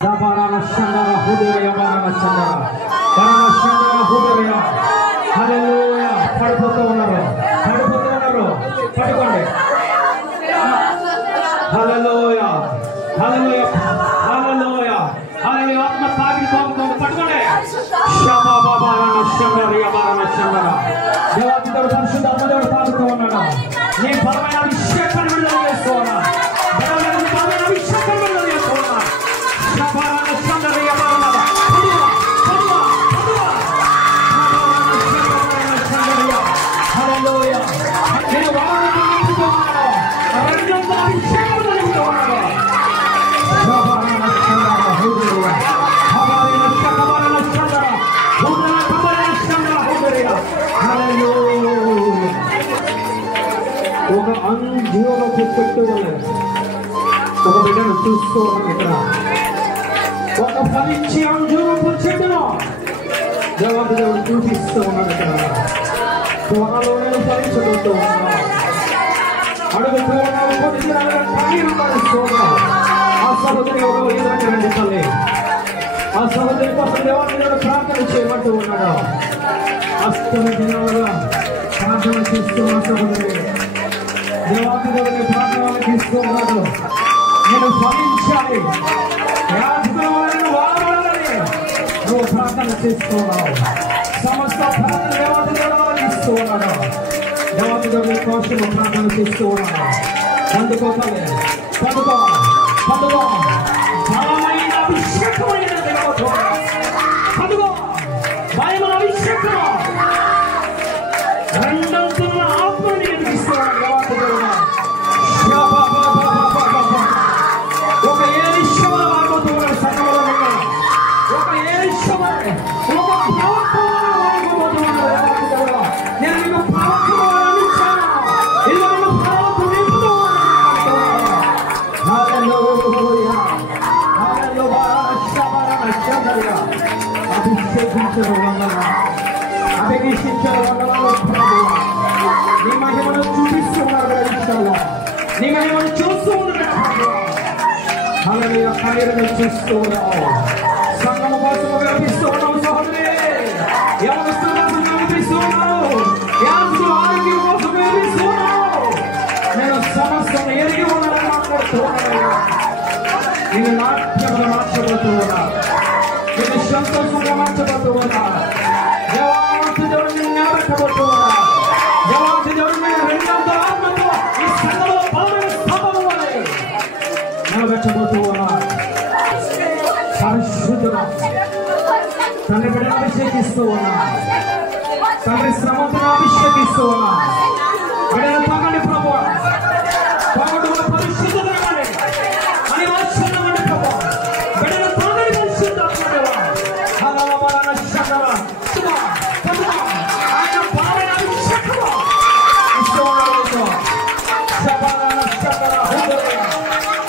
Barana Shandara Hudaya Barana Shandara Barana Shandara Hudaya Hallelujah Padipotunnaro Padikonde Hallelujah Hallelujah Hallelujah Hallelujah Atma Tagi Padikonde Padikonde Shaba Barana Shandara Barana Shandara Devati Devu Parishudha Atma Padikonnaru Nee Balamayana Abhishekam Vidudala Chestuna Balamayana Abhishekam Vidudala Chestuna Barana Shandara Barana Hallelujah నేను వారని నిలుపుతున్నాను రెండంత అభిషేకం నిలుపుతున్నాను Barana Shandara Hudaya Barana Shandara Hudaya Barana Shandara Hudaya Hallelujah ఒక అంజూరపు చెట్టు వలె ఒక బిడ్డను చూస్తూ ఉన్నాను ఇక్కడ ఒక ఫలించే అంజూరపు చెట్టును దేవుడు చూపిస్తూ ఉన్నాడు ఇక్కడ త్వరలో నేను ఫలించబోతూ ఉన్నాను అడుగుతూ ఉన్నాను కొన్ని దినాలుగా కన్నీరు కారుస్తూ ఉన్నాను ఆ సహోదరి ఎవరో ఎదురంటే రండి తల్లి ఆ సహోదరి కోసం దేవుడు ప్రార్థన చేయమంటూ ఉన్నాడు అష్టమి దినాలుగా ప్రార్థన చేస్తూ ఉన్న సహోదరి దేవుడిని ప్రార్థనలు తీస్తూ ఉన్నాడు నేను ఫలించాలి యాజకులను వాడాలని నువ్వు ప్రార్థన చేస్తున్నావు సమస్త ప్రార్థన దేవతలను ఇస్తూ ఉన్నాడు దేవతల కోసం ప్రార్థన చేస్తూ ఉన్నాడు అందుకోసమే పదుకో బలమైన అభిషేకమైన దేవత పదుకో బలమైన అభిషేకం రెండంతున్న ఆత్మని ఎదిగిస్తున్నాడు ఒక ఏలిషవల వాడబోతున్నాడు సంఘంలో ఒక ఏలిషవల ఒక ప్రవక్తను వాడబోతున్నాడు నేను నీకు ప్రవక్తను ఇచ్చాను ఇదిగో నేను ప్రవక్త నింపుతూ ఉన్నాను హల్లెలూయా హల్లెలూయా అభిషేకించడం వలన నీ మహిమను చూపిస్తున్నాడు నీ మహిమను చూస్తూ ఉన్నాడు హల్లెలూయా కార్యాలను చూస్తూ ఉన్నావు సంఘము కోసం వ్యాపిస్తూ ఉన్నావు సహోదరి యవనస్తుల కోసం వ్యాపిస్తూ ఉన్నావు యాజకుల ఆరోగ్యం కోసం వ్యాపిస్తూ ఉన్నావు నేను సమస్యను ఎరిగి ఉన్నానని మాట్లాడుతూ ఉన్నాను నేను నాట్యంగా మార్చబడుతూ ఉన్నా నేను సంతోషంగా మార్చబడుతూ ఉన్నా దేవాతి దేవుడు నిన్ను నిలబెట్టబడుతూ ఉన్నా దేవాతి దేవుడు నేను రెండంత ఆత్మతో ఈ సంఘంలో బలమైన స్థాపన వలె నిలబెట్టబడుతూ ఉన్నా పరిశుద్ధుడా తండ్రి బిడ్డను అభిషేకిస్తూ ఉన్నా తండ్రి శ్రమను అభిషేకిస్తూ ఉన్నా బిడ్డను తాకండి ప్రభువా తాకండి పరిశుద్ధత అని వాత్సల్యమండి ప్రభువా బిడ్డను తాకండి పరిశుద్ధాత్మదేవా హల్లెలూయా శంకరా శుభా ప్రభువా ఆయన బలమైన అభిషేకము ఇస్తూ ఉన్నాడు శబరాన శంకరా హల్లెలూయా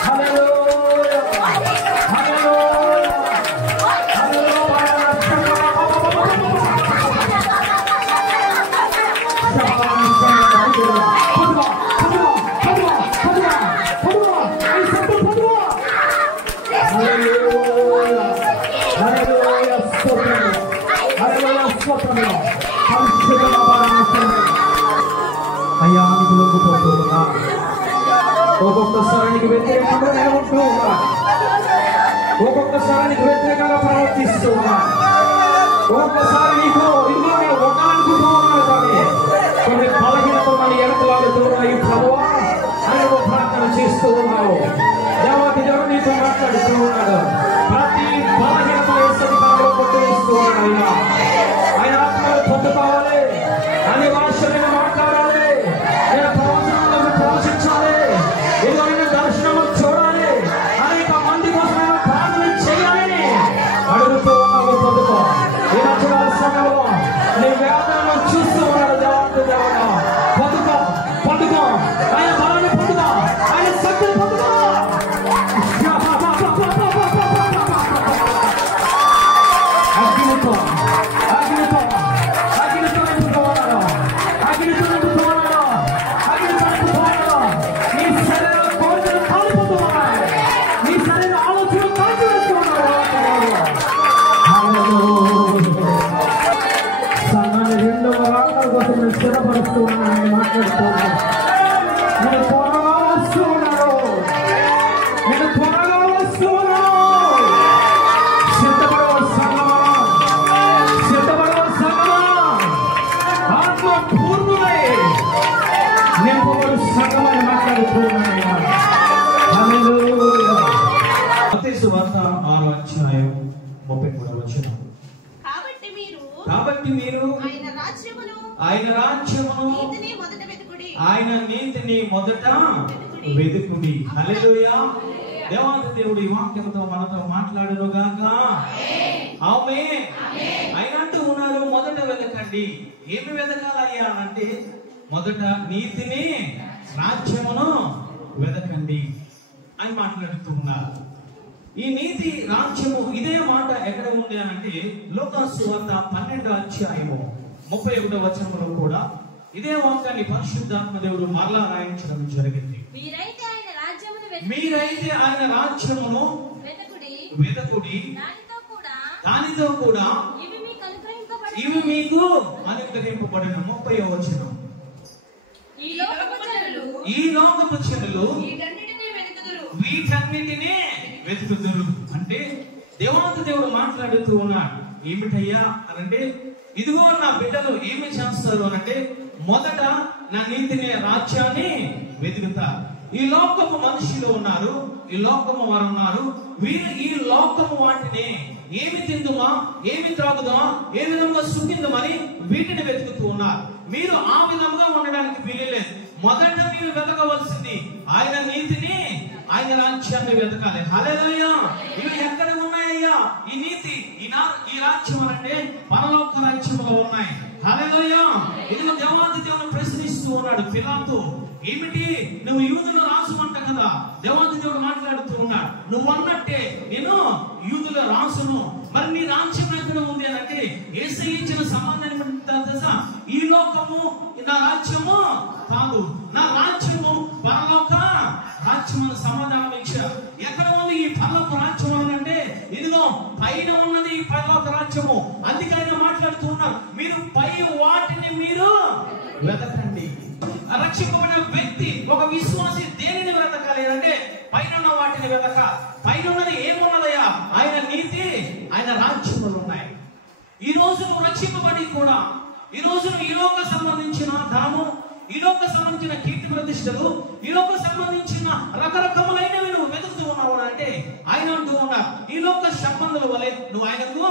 హల్లెలూయా హల్లెలూయా హల్లెలూయా శంకరా అయ్యా నీకు లొంగిపోతూ ఉన్నా ఒక్కొక్కసారి నీకు వ్యతిరేకంగా నేను ఉంటూ ఉన్నా ఒక్కొక్కసారి నీకు వ్యతిరేకంగా ప్రవర్తిస్తూ ఉన్నా ఒక్కొక్కసారి నీకు ఇదిగో నేను ఒకనుకుంటూ ఉన్నాను కానీ కొన్ని బలహీనతలు మన ఎడతలాడుతూ ఉన్నాయి ప్రభువా అని నువ్వు ప్రార్థన చేస్తూ ఉన్నావు దేవతి దేవుడు నీతో మాట్లాడుతూ ఉన్నాడు ప్రతి బలహీనత వేసవికాలంలో కొట్టువేస్తూ ఉన్నాడు ఆయన ఆత్మలు పొందుకోవాలి అనే భాషలను మాట్లాడాలి నేను ప్రవచనాలను ప్రవచించాలి ఏదైనా దర్శనము చూడాలి అనేక మంది కోసం నేను ప్రార్థన చేయాలని అడుగుతూ ఉన్నావు పొందుకో ఈ నచ్చడాల సమయంలో నీ వేదనను చూస్తూ ఉన్నాడు దేవాంత దేవత పొందుకో ఆయన బలాన్ని పొందుకో ఆయన శక్తిని పొందుకో మాట్లాడుతున్నాను. నేను త్వరగా వస్తున్నాను. నేను త్వరగా వస్తున్నాను. సిద్ధపడవ సంగమా, సిద్ధపడవ సంగమా, ఆత్మ పూర్ణమై నింపబడు సంగమని మాట్లాడుతున్నాను. హల్లెలూయా. మత్తయి సువార్త 6వ అధ్యాయం 33వ వచనం. కాబట్టి మీరు ఆయన రాజ్యమును ఆయన నీతిని మొదట వెతుకుడి. హల్లెలూయా. దేవాది దేవుడు ఈ వాక్యంతో మనతో మాట్లాడును గాక. ఆమేన్. ఆయన అంటూ ఉన్నారు, మొదట వెతకండి. ఏమి వెతకాలయ్యా అంటే మొదట నీతిని రాజ్యమును వెతకండి అని మాట్లాడుతూ ఉన్నారు. ఈ నీతి రాజ్యము ఇదే మాట ఎక్కడ ఉంది అని అంటే లూకాసు సువార్త 12వ అధ్యాయము 31వ వచనంలో కూడా ఇదే వాక్యాన్ని పరిశుద్ధాత్మ దేవుడు మరలా రాయించడం జరిగింది. మీరైతే ఆయన రాజ్యమును వెతకుడి, దానితో కూడా ఇవి మీకు అనుగ్రహింపబడిన. 30వ వచనం. ఈ లోకపు జనులు వీటన్నిటినీ వెతుకుదురు. అంటే దేవాది దేవుడు మాట్లాడుతూ ఉన్నాడు. ఏమిటయ్యా అనంటే ఇదిగో నా బిడ్డలు ఏమి చేస్తారు అనంటే మొదట నా నీతిని రాజ్యాన్ని వెతుకుతారు. ఈ లోకము మనుషులు ఉన్నారు, ఈ లోకము వారు ఉన్నారు. వీరు ఈ లోకము వాటిని ఏమి తిందుమా, ఏమి త్రాగుదామా, ఏ విధంగా సుఖిందమని వీటిని వెతుకుతూ ఉన్నారు. మీరు ఆ విధంగా ఉండడానికి వీల్లేదు. మొదట మీరు వెతకవలసింది ఆయన నీతిని, ఆయన రాజ్యాన్ని వెతకాలి. హల్లెలూయా. ఇవి ఎక్కడ ఉన్నాయ్యా ఈ నీతి, ఈ రాజ్యం అంటే పరలోక రాజ్యంలో ఉన్నాయి. హల్లెలూయా. ఇదిగో దేవాది దేవుని ప్రశ్నిస్తూ ఉన్నాడు పిలాతు. ఏమిటి, నువ్వు యూదుల రాజు అంట కదా. దేవాది దేవుడు మాట్లాడుతూ ఉన్నాడు, నువ్వు అన్నట్టే నేను యూదుల రాజును. మరి నీ రాజ్యం ఎక్కడ ఉంది అని అంటే యేసయ్య ఇచ్చిన సమాధానం తెలుసా? ఈ లోకము నా రాజ్యము కాదు, నా రాజ్యము పరలోక రాజ్యం అని సమాధానం ఇచ్చారు. ఎక్కడ ఉంది ఈ పరలోక రాజ్యం అని అంటే ఇదిగో పైన ఉన్నది ఈ పరలోక రాజ్యము. అందుకని మాట్లాడుతూ ఉన్నారు, మీరు పై వాటిని మీరు వెతకండి. రక్షింపబడిన వ్యక్తి, ఒక విశ్వాసి దేనిని వెతకాలి అంటే పైన ఉన్న వాటిని వెతక. పైన ఉన్నది ఏమున్నదయ్యా? ఆయన నీతి, ఆయన రాజ్యములు ఉన్నాయి. ఈ రోజు నువ్వు రక్షింపబడి కూడా ఈ రోజు ఈ లోక సంబంధించిన ధనము, ఈ లోక సంబంధించిన కీర్తి ప్రతిష్టలు, ఈ లోక సంబంధించిన రకరకములైనవి నువ్వు వెతుకుతూ ఉన్నావు అంటే ఆయన అంటూ ఉన్నారు, ఈ లోక సంబంధుల వలె నువ్వు ఆయనకు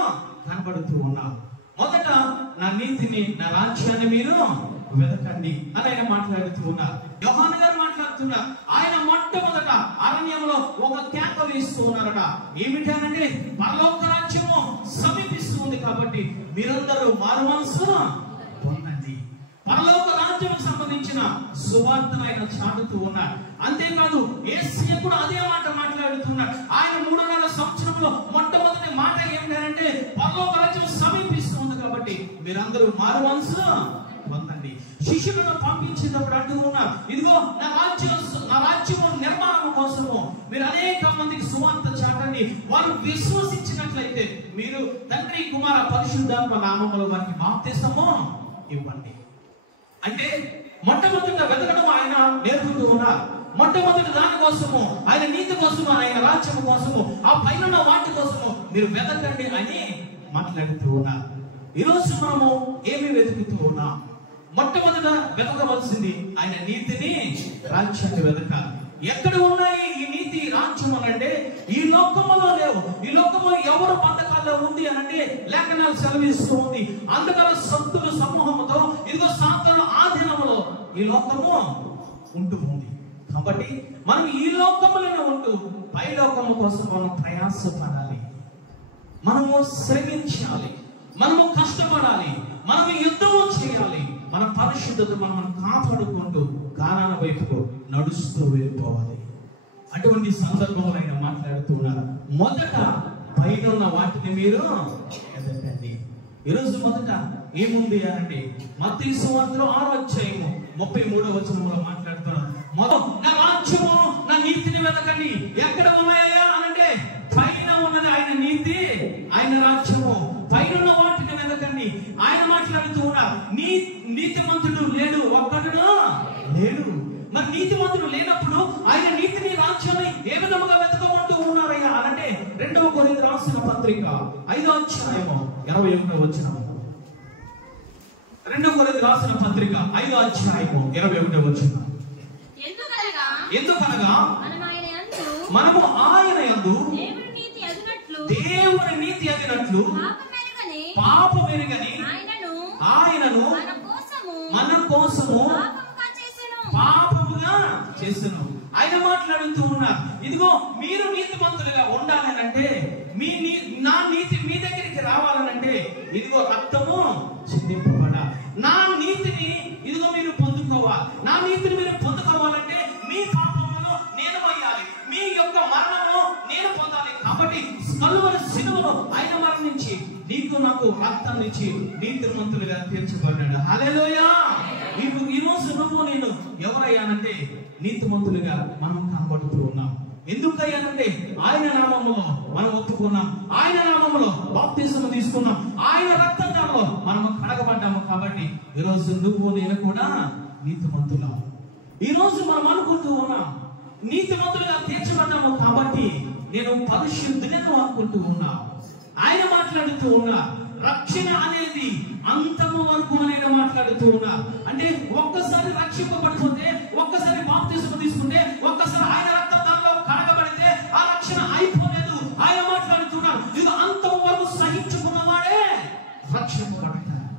కనబడుతూ ఉన్నావు. మొదట నా నీతిని, నా రాజ్యాన్ని మీరు వెతకండి అని ఆయన మాట్లాడుతూ ఉన్నారు. యోహాను గారు మాట్లాడుతున్నారు, ఆయన మొట్టమొదట అరణ్యంలో ఒక కేక వేస్తూ ఉన్నారట. ఏమిటనంటే పరలోక రాజ్యము సమీపిస్తుంది కాబట్టి మీరందరూ మారు మనసు పొందండి. పరలోక రాజ్యం సంబంధించిన సువార్తను ఆయన చాటుతూ ఉన్నారు. అంతేకాదు యేసయ్య కూడా అదే మాట మాట్లాడుతున్నాడు. ఆయన 3.5 సంవత్సరంలో మొట్టమొదటి మాట ఏమిటంటే పరలోక రాజ్యం సమీపిస్తుంది కాబట్టి మీరందరూ మారు మనసు పొందండి. శిష్యులను పంపించేటప్పుడు అంటూ ఉన్నారు, ఇదిగో నా రాజ్యము నిర్మాణం కోసము మీరు అనేక మందికి సువార్త చాటండి. వారు విశ్వసించినట్లయితే మీరు తండ్రి కుమార పరిశుద్ధాత్మ నామములో వారికి బాప్తిసము ఇవ్వండి. అంటే మొట్టమొదట వెతకడం ఆయన నేర్పుతూ ఉన్నారు. మొట్టమొదటి దాని కోసము, ఆయన నీతి కోసము, ఆయన రాజ్యం కోసము, ఆ పైన వాటి కోసము మీరు వెతకండి అని మాట్లాడుతూ ఉన్నారు. ఈరోజు మనము ఏమి వెతుకుతూ ఉన్నాం? మొట్టమొదట వెతకవలసింది ఆయన నీతిని, రాజ్యాన్ని వెతకాలి. ఎక్కడ ఉన్నాయి ఈ నీతి రాజ్యం అనంటే ఈ లోకములో లేవు. ఈ లోకములో ఎవరు బంధకాల్లో ఉంది అనంటే లేఖనాలు సెలవిస్తూ ఉంది, అందుకల సత్తుల సమూహముతో ఇదిగో సాతాను ఆధీనములో ఈ లోకము ఉంటూ ఉంది. కాబట్టి మనం ఈ లోకములను ఉంటూ పై లోకము కోసం మనం ప్రయాసపడాలి, మనము శ్రమించాలి, మనము కష్టపడాలి, మనము యుద్ధము చేయాలి. మన పరిశుద్ధత మనం కాపాడుకుంటూ కానాన వైపుకు నడుస్తూ వెళ్ళిపోవాలి. అటువంటి సందర్భంలో ఆయన మాట్లాడుతూ ఉన్నారు, మొదట పైన ఉన్న వాటిని మీరు ఎదగండి. ఈరోజు మొదట ఏముంది అంటే మత్తయి సువార్తలో 6వ అధ్యాయము 33వ వచనంలో మాట్లాడుతున్నారు, మొదట నా రాజ్యము, నా నీతిని వెతకండి. ఎక్కడ ఉన్నాయా అనంటే పైన ఉన్నది ఆయన నీతి, ఆయన రాజ్యము. పైన వాటిని వెనకండి. ఆయన మాట్లాడుతూ ఉన్నారు, నీతిమంతుడు లేడు, ఒక్కడు లేడు. మరి నీతిమంతుడు లేనప్పుడు ఆయన నీతిని రాజ్యాన్ని ఏ విధముగా వెతకమంటూ ఉన్నారయ్యా అంటే 2 కొరింథీయులకు రాసిన పత్రిక 5వ అధ్యాయము 21వ వచనం. 2 కొరింథీయులకు రాసిన పత్రిక 5వ అధ్యాయము 21వ వచనం. ఎందుకనగా మనము ఆయన యందు దేవుని నీతి అగినట్లు పాపమెరుగని ఆయనను మన కోసము పాపముగా చేసెను. ఆయన మాట్లాడుతూ ఉన్నారు, ఇదిగో మీరు నీతిమంతులుగా ఉండాలనంటే, నా నీతి మీ దగ్గరికి రావాలనంటే ఇదిగో రక్తము చిందింపబడ, నా నీతిని ఇదిగో మీరు పొందుకోవాలి. నా నీతిని మీరు పొందుకోవాలంటే మీ పాపమును నేను మోయాలి, మీ యొక్క మరణమును నేను పొందాలి. కాబట్టి కలువరి శిలువలో ఆయన మరణించి నీకు నాకు రక్తాన్ని ఇచ్చి నీతిమంతులుగా తీర్చబడ్డాడు. హల్లెలూయా. ఇప్పుడు ఈ రోజు నువ్వు నేను ఎవరయ్యానంటే నీతిమంతులుగా మనం కనబడుతూ ఉన్నాం. ఎందుకయ్యానంటే ఆయన నామములో మనం ఒప్పుకున్నాం, ఆయన నామములో బాప్తిస్మం తీసుకున్నాం, ఆయన రక్తంలో మనము కడగబడ్డాము. కాబట్టి ఈరోజు నువ్వు నేను కూడా నీతిమంతులం. ఈ రోజు మనం అనుకుంటూ ఉన్నాం నీతిమంతులుగా తీర్చబడ్డాము కాబట్టి నేను పరిశుద్ధులను అనుకుంటూ ఉన్నా. ఆయన మాట్లాడుతూ ఉన్నా రక్షణ అనేది అంతము వరకు అనేది మాట్లాడుతూ ఉన్నా. అంటే ఒక్కసారి రక్షింపబడిపోతే, ఒక్కసారి బాప్తిస్మం తీసుకుంటే, ఒక్కసారి ఆయన రక్తం దానిలో కడగబడితే ఆ రక్షణ అయిపోలేదు. ఆయన మాట్లాడుతున్నారు ఇది అంతము వరకు సహించుకున్నవాడే రక్షింపబడతాడు.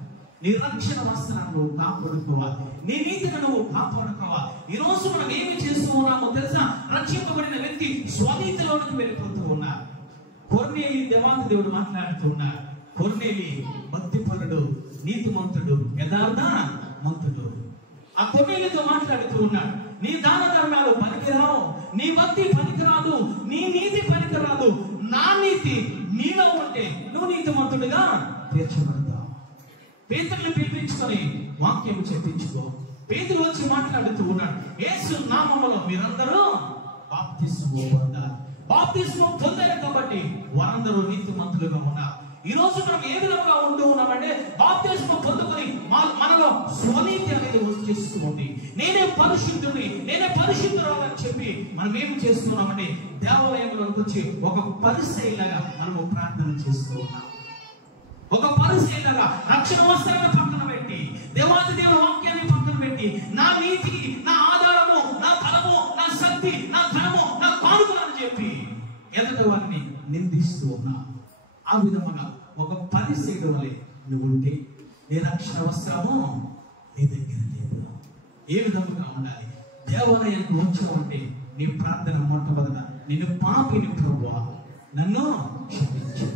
నీ రక్షణ వస్త్రాన్ని కాపాడుకోవాలి, నీ నీతిని నువ్వు కాపాడుకోవాలి. ఈ రోజు మనం ఏమి చేస్తూ ఉన్నామో తెలుసా? రక్షింపబడిన వ్యక్తి స్వనీతిలోనికి వెళ్ళిపోతూ ఉన్నారు. కొర్నేలి దేవాంగ దేవుడు మాట్లాడుతూ ఉన్నారు, కొర్నేలి భక్తిపరుడు, నీతిమంతుడు, యథార్థ మంతుడు. ఆ కొర్నేలితో మాట్లాడుతూ ఉన్నాడు, నీ దాన ధర్మాలు పనికిరావు, నీ భక్తి పనికిరాదు, నీ నీతి పనికిరాదు, నా నీతి నీలో ఉంటే నువ్వు నీతిమంతుడిగా తీర్చబడతావు. పేతురుని పిలిపించుకొని వాక్యం చెప్పించుకో. పేతురు వచ్చి మాట్లాడుతూ ఉన్నాడు, యేసు నామములో మీరందరూ బాప్తిస్మం పొందారు. బాప్తిస్మం పొందారు కాబట్టి వారందరూ నీతిమంతులుగా ఉన్నారు. ఈ రోజు మనం ఏ విధంగా ఉంటూ ఉన్నామంటే బాప్తిస్మం పొందుకొని మనలో స్వనీతి అనేది వచ్చేస్తూ ఉంది. నేనే పరిశుద్ధుని, నేనే పరిశుద్ధురాలని చెప్పి మనం ఏమి చేస్తున్నామంటే దేవాలయంలోకి వచ్చి ఒక పరిసయ్యలాగా మనము ప్రార్థన చేస్తూ ఉన్నాం. ఒక పరిశీలనగా రక్షణ వస్త్రాన్ని పక్కన పెట్టి, దేవాది దేవుని వాక్యాన్ని పక్కన పెట్టి, నా నీతి, నా ఆధారము, నా బలము, నా శక్తి, నా ధనము, నా కానుకలని చెప్పి ఎదుటి వారిని నిందిస్తూ ఉన్నా. ఆ విధముగా ఒక పరిశీలన వలె నువ్వు ఉంటే నీ రక్షణ వస్త్రము నీ దగ్గర లేదు. ఏ విధముగా ఉండాలి? దేవాలయానికి వచ్చావంటే నీ ప్రార్థన మొట్టమొదట నిన్ను పాపిని ప్రభువా నన్ను క్షమించు,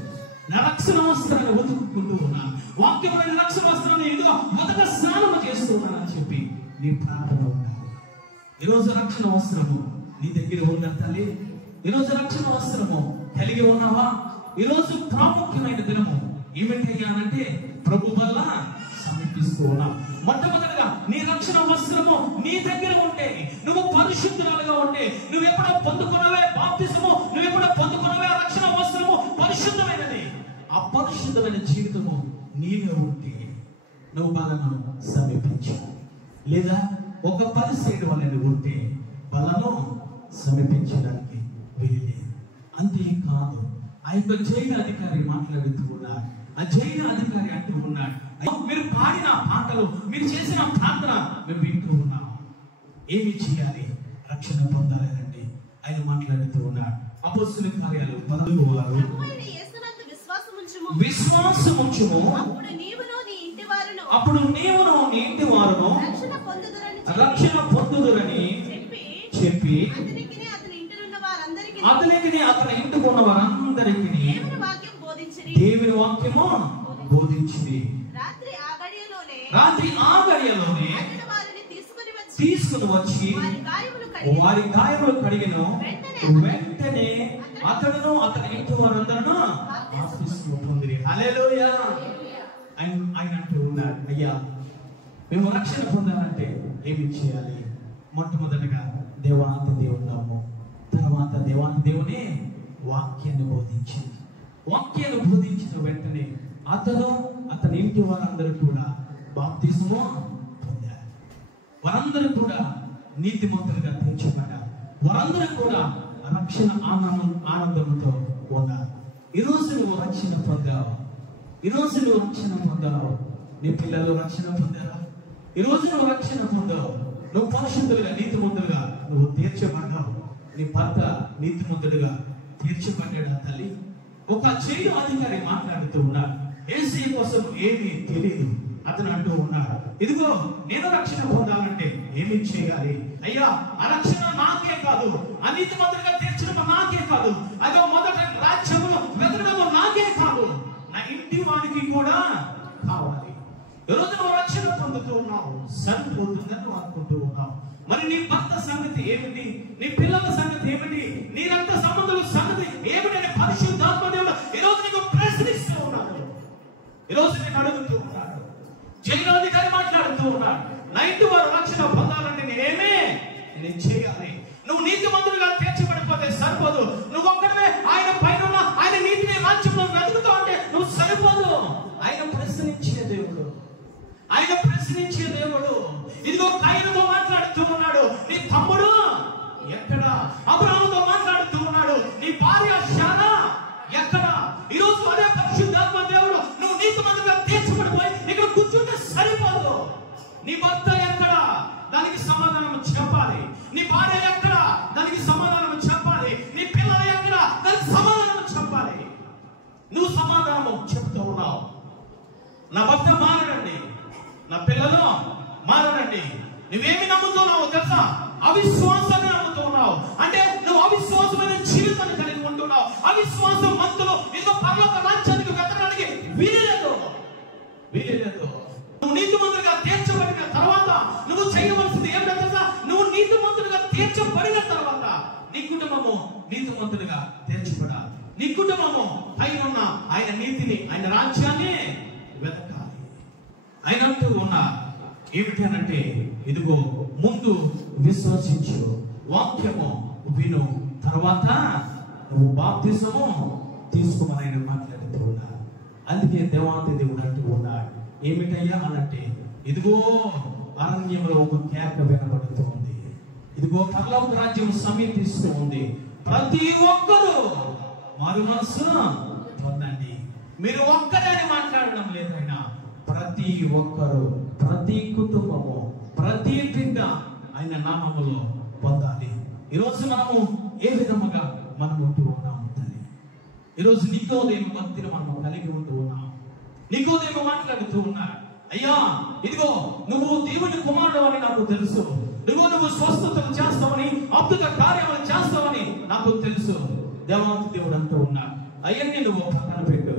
నా రక్షణ వస్త్రాన్ని ఉతుక్కుంటూ ఉన్నా, వాక్యమైన రక్షణ వస్త్రాన్ని ఏదో మొదట స్నానం చేస్తూ ఉన్నానని చెప్పి నీ ప్రార్థన ఉండాలి. ఈరోజు రక్షణ వస్త్రము నీ దగ్గర ఉందా తల్లి? ఈరోజు రక్షణ వస్త్రము కలిగి ఉన్నావా? ఈరోజు ప్రాముఖ్యమైన దినము ఏమిటయ్యానంటే ప్రభు వల్ల సమీపిస్తూ ఉన్నాం. మొట్టమొదటిగా నీ రక్షణ వస్త్రము నీ దగ్గర ఉంటే, నువ్వు పరిశుద్ధురాలుగా ఉంటే, నువ్వు ఎప్పుడో పొందుకున్నవే బాప్తిస్మము, నువ్వు ఎప్పుడో పొందుకున్నవే రక్షణ వస్త్రము పరిశుద్ధమైనది. ఆ పరిశుద్ధమైన జీవితము నీలో ఉంటే నువ్వు బలను సమీపించు. లేదా ఒక పరిశీలన వలన ఉంటే బలను సమీపించడానికి వీలేదు. అంతేకాదు ఆ యొక్క జైలు అధికారి మాట్లాడుతూ ఉన్నాడు. ఆ జైలు అధికారి అంటూ ఉన్నాడు, మీరు పాడిన పాటలు, మీరు చేసిన ప్రార్థన మేము వింటూ ఉన్నాం, ఏమి చేయాలి? రక్షణ పొందాలంటే ఆయన మాట్లాడుతూ ఉన్నాడు. అపొస్తలుల కార్యాలు 14 విశ్వాసముంచుము, అప్పుడు నీవును నీ ఇంటి వారును రక్షణ పొందుదురని చెప్పి అతనికి అతని ఇంటికి ఉన్న వారందరికీ దేవుని వాక్యము బోధించింది. రాత్రి ఆ గడియలోనే తీసుకుని వచ్చి వారి గాయములు కడిగిన వెంటనే అతడును అతని ఇంటి వారందరూ బాప్తిస్మం పొందిరి. హల్లెలూయా. ఆయన అంటూ ఉన్నారు, అయ్యా మేము రక్షణ పొందాలంటే ఏమి చేయాలి? మొట్టమొదటిగా దేవాంతి దేవున్నాము, తర్వాత దేవాంతి దేవునే వాక్యాన్ని బోధించింది. వాక్యాన్ని బోధించిన వెంటనే అతని ఇంటి వారందరూ కూడా బాప్తిసము పొందారు. వారందరూ కూడా నీతిమంతులుగా తీర్చబడ్డారు. వారందరూ కూడా రక్షణ ఆనందంతో ఉన్నారు. ఈరోజు నువ్వు రక్షణ పొందావు. ఈరోజు నువ్వు రక్షణ పొందావు. నీ పిల్లలు రక్షణ పొందారా? ఈరోజు నువ్వు రక్షణ పొందావు. నువ్వు పరిశుద్ధులుగా నీతిమంతులుగా నువ్వు తీర్చబడ్డావు. నీ భర్త నీతిమంతుడుగా తీర్చబడ్డాడు. తల్లి, ఒక జైలు అధికారి మాట్లాడుతూ ఉన్నాడు. యేసయ్య కోసం ఏమీ తెలియదు. అతను అంటూ ఉన్నాడు, ఇదిగో నేను రక్షణ పొందాలంటే ఏమి చేయాలి అయ్యా? ఆ రక్షణ నాకే కాదు, అనీతిమంతులుగా తీర్చడం నాకే కాదు, అదో మొదట రాజ్యమును వెతకడం నాకే కాదు, నా ఇంటి వాడికి కూడా కావాలి. ఈరోజు నువ్వు రక్షణ పొందుతూ ఉన్నావు, సరిపోతుందని నువ్వు అనుకుంటూ ఉన్నావు. మరి నీ భర్త సంగతి ఏమిటి? నీ పిల్లల సంగతి ఏమిటి? నీ రక్త సంబంధుల సంగతి ఏమిటి అని పరిశుద్ధాత్మ దేవుడు ఈరోజు నీకు ప్రశ్నిస్తూ ఉన్నాడు. ఈరోజు నేను అడుగుతూ ఉన్నాడు. జైలాధికారి మాట్లాడుతూ ఉన్నాడు, నా ఇంటి వారు రక్షణ పొందాలంటే నేను చేయాలి. నువ్వు నీతిమంతులుగా తీర్చబడిపోతే సరిపోదు. నువ్వు ఒక్కడే ఆయన పైన ఆయన నీతిని రాజ్యంలో వెతుకుతావు అంటే నువ్వు సరిపోదు. ఆయన ప్రశ్నించే దేవుడు, ఆయన ప్రశ్నించే దేవుడు. ఇదిగో కయీనుతో మాట్లాడుతూ ఉన్నాడు, నీ తమ్ముడు ఎక్కడ? అబ్రాహాముతో మాట్లాడుతూ ఉన్నాడు, నీ భార్య శారా ఎక్కడ? ఈరోజు అదే పరిశుద్ధాత్మ దేవుడు నువ్వు నీతిమంతులుగా తీర్చబడిపోయి ఇక్కడ కూర్చుంటే సరిపోదు. నీ భర్త ఎక్కడ? దానికి సమాధానం చెప్పాలి. నీ భార్య ఎక్కడ? దానికి సమాధానం చెప్పాలి. నీ పిల్లలు ఎక్కడ? దానికి సమాధానం చెప్పాలి. నువ్వు సమాధానం చెప్తూ ఉన్నావు. నా భర్త మారడండి, నా పిల్లలు మారడండి. నువ్వేమి నమ్ముతున్నావు తెలుసా? అవిశ్వాసాన్ని నమ్ముతున్నావు. అంటే నువ్వు అవిశ్వాసమైన జీవితాన్ని కలిగి ఉంటున్నావు. అవిశ్వాసం మంతులు ఇంకో పరలోక రాజ్యానికి వెతకడానికి వీలేదు. నువ్వు నీతిమంతులుగా తీర్చబడిన తర్వాత నువ్వు చేయవలసింది ఏమిటో తెలుసా? నువ్వు నీతిమంతులుగా తీర్చబడిన తర్వాత నీ కుటుంబము నీతిమంతులుగా తీర్చబడాలి. నీ కుటుంబము పైన ఆయన నీతిని, ఆయన రాజ్యాన్ని వెతకాలి. ఆయన అంటూ ఉన్నా ఏమిటి అనంటే, ఇదిగో ముందు విశ్వసించు, వాక్యము విను, తర్వాత నువ్వు బాప్తిసము తీసుకోమని ఆయన మాట్లాడుతూ ఉన్నాడు. అందుకే దేవాతి దేవుడు అంటూ ఉన్నాడు, ఏమిటయ్యా అనంటే, ఇదిగో అరణ్యంలో ఒక కేక వినబడుతూ ఉంది. ఇదిగో పరలోక రాజ్యం సమీపిస్తూ ఉంది. ప్రతి ఒక్కరూ మారు మనసు పొందండి. మీరు ఒక్కరని మాట్లాడడం లేదైనా ప్రతి ఒక్కరు, ప్రతి కుటుంబము, ప్రతి బిడ్డ ఆయన నామములో పొందాలి. ఈరోజు మనము ఏ విధముగా మనం ఉంటూ ఉన్నాము తల్లి? ఈరోజు నికోదేము భక్తిని మనము కలిగి ఉంటూ ఉన్నాం. నికోదేము మాట్లాడుతూ ఉన్నాడు, అయ్యా ఇదిగో నువ్వు దేవుని కుమారుడు అని నాకు తెలుసు, నువ్వు స్వస్థతలు చేస్తావని, అద్భుత కార్యాలు చేస్తావని నాకు తెలుసు. దేవాతి దేవుడు అంటూ ఉన్నాడు, అయ్యన్ని నువ్వు పక్కన పెట్టు,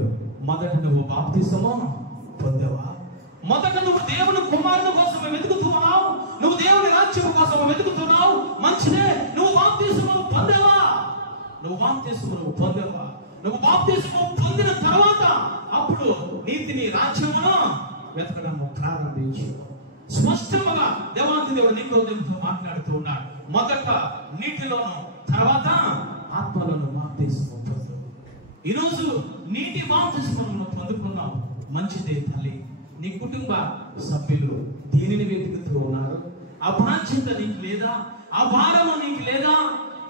మొదట నువ్వు బాప్తిసము పొందావా? మొదట నువ్వు దేవుని కుమారుని కోసం వెతుకుతున్నావు, నువ్వు దేవుని రాజ్యం కోసం వెతుకుతున్నావు, మంచిదే. నువ్వు బాప్తిసము పొందావా? నువ్వు బాప్తిసము పొందావా? నువ్వు బాప్తిసము పొందిన తర్వాత అప్పుడు నీతిని, రాజ్యమును వెతకడం ప్రారంభించు. స్పష్టంగా దేవాతి దేవుడు నికోదేముతో మాట్లాడుతూ ఉన్నాడు. మొదట నీటిలోను, తర్వాత ఆత్మలను బాప్తిసము పొందు. ఈరోజు నీటి బాప్తిసమును పొందుకున్నావు, మంచిదే తల్లి. నీ కుటుంబ సభ్యులు దేనిని వెతుకుతూ ఉన్నారు? ఆ బాధ్యత నీకు లేదా? ఆ భారము నీకు లేదా?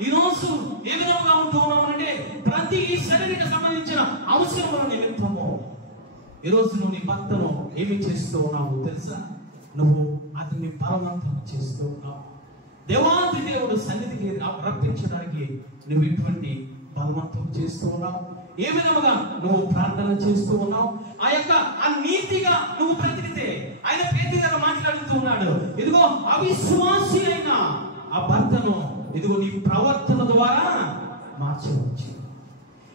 ఈరోజు ఏ విధంగా ఉంటూ ఉన్నామంటే ప్రతి శరీరానికి సంబంధించిన అవసరముల నిమిత్తము ఈరోజు నువ్వు నీ భర్తను ఏమి చేస్తూ ఉన్నావు తెలుసా? నువ్వు అతన్ని బలవంతం చేస్తూ ఉన్నావు. దేవాది దేవుడు సన్నిధికి రప్పించడానికి నువ్వు ఎటువంటి బలవంతం చేస్తూ ఉన్నావు? ఏ విధముగా నువ్వు ప్రార్థన చేస్తూ ఉన్నావు? ఆ నీతిగా నువ్వు బ్రతికితే ఆయన పేతురు గారు మాట్లాడుతూ ఉన్నాడు, ఇదిగో అవిశ్వాసి అయిన ఆ భర్తను ఇదిగో నీ ప్రవర్తన ద్వారా మార్చవచ్చు.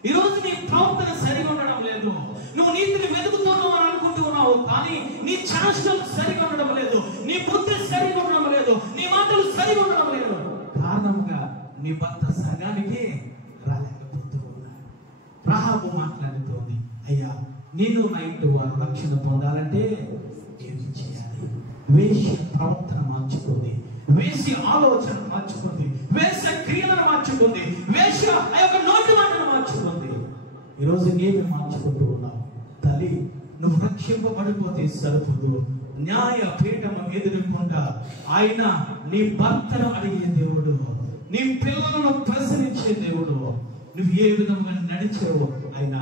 ఈరోజు నీ ప్రవర్తన సరిగా ఉండడం లేదు. నువ్వు నీతిని వెతుకుతున్నావు అని అనుకుంటూ ఉన్నావు, కానీ నీ చేష్టలు సరిగా ఉండడం లేదు, నీ బుద్ధి సరిగా ఉండడం లేదు, నీ మాటలు సరిగా ఉండడం లేదు. కారణంగా నీ భర్త సంఘానికి రాలేకపోతూ ఉన్నాడు. రాహాబు మాట్లాడుతోంది, అయ్యా నేను నా ఇంటి వారు రక్షణ పొందాలంటే ఏమి చేయాలి? వేశ్య ప్రవర్తన మార్చుకుంది, వేశ్య ఆలోచన మార్చుకుంది, వేశ్య క్రియలను మార్చుకుంది, వేశ్య ఆ యొక్క నోటి మాటను మార్చుకుంది. ఈరోజు ఏమి మార్చుకుంటూ ఉన్నావు? తల్లి, నువ్వు రక్షింపబడిపోతే సరిపోదు. న్యాయ పీఠము ఎదురుకుండా ఆయన నీ భర్తను అడిగే దేవుడు, నీ పిల్లలను ప్రశ్నించే దేవుడు, నువ్వు ఏ విధంగా నడిచావో ఆయన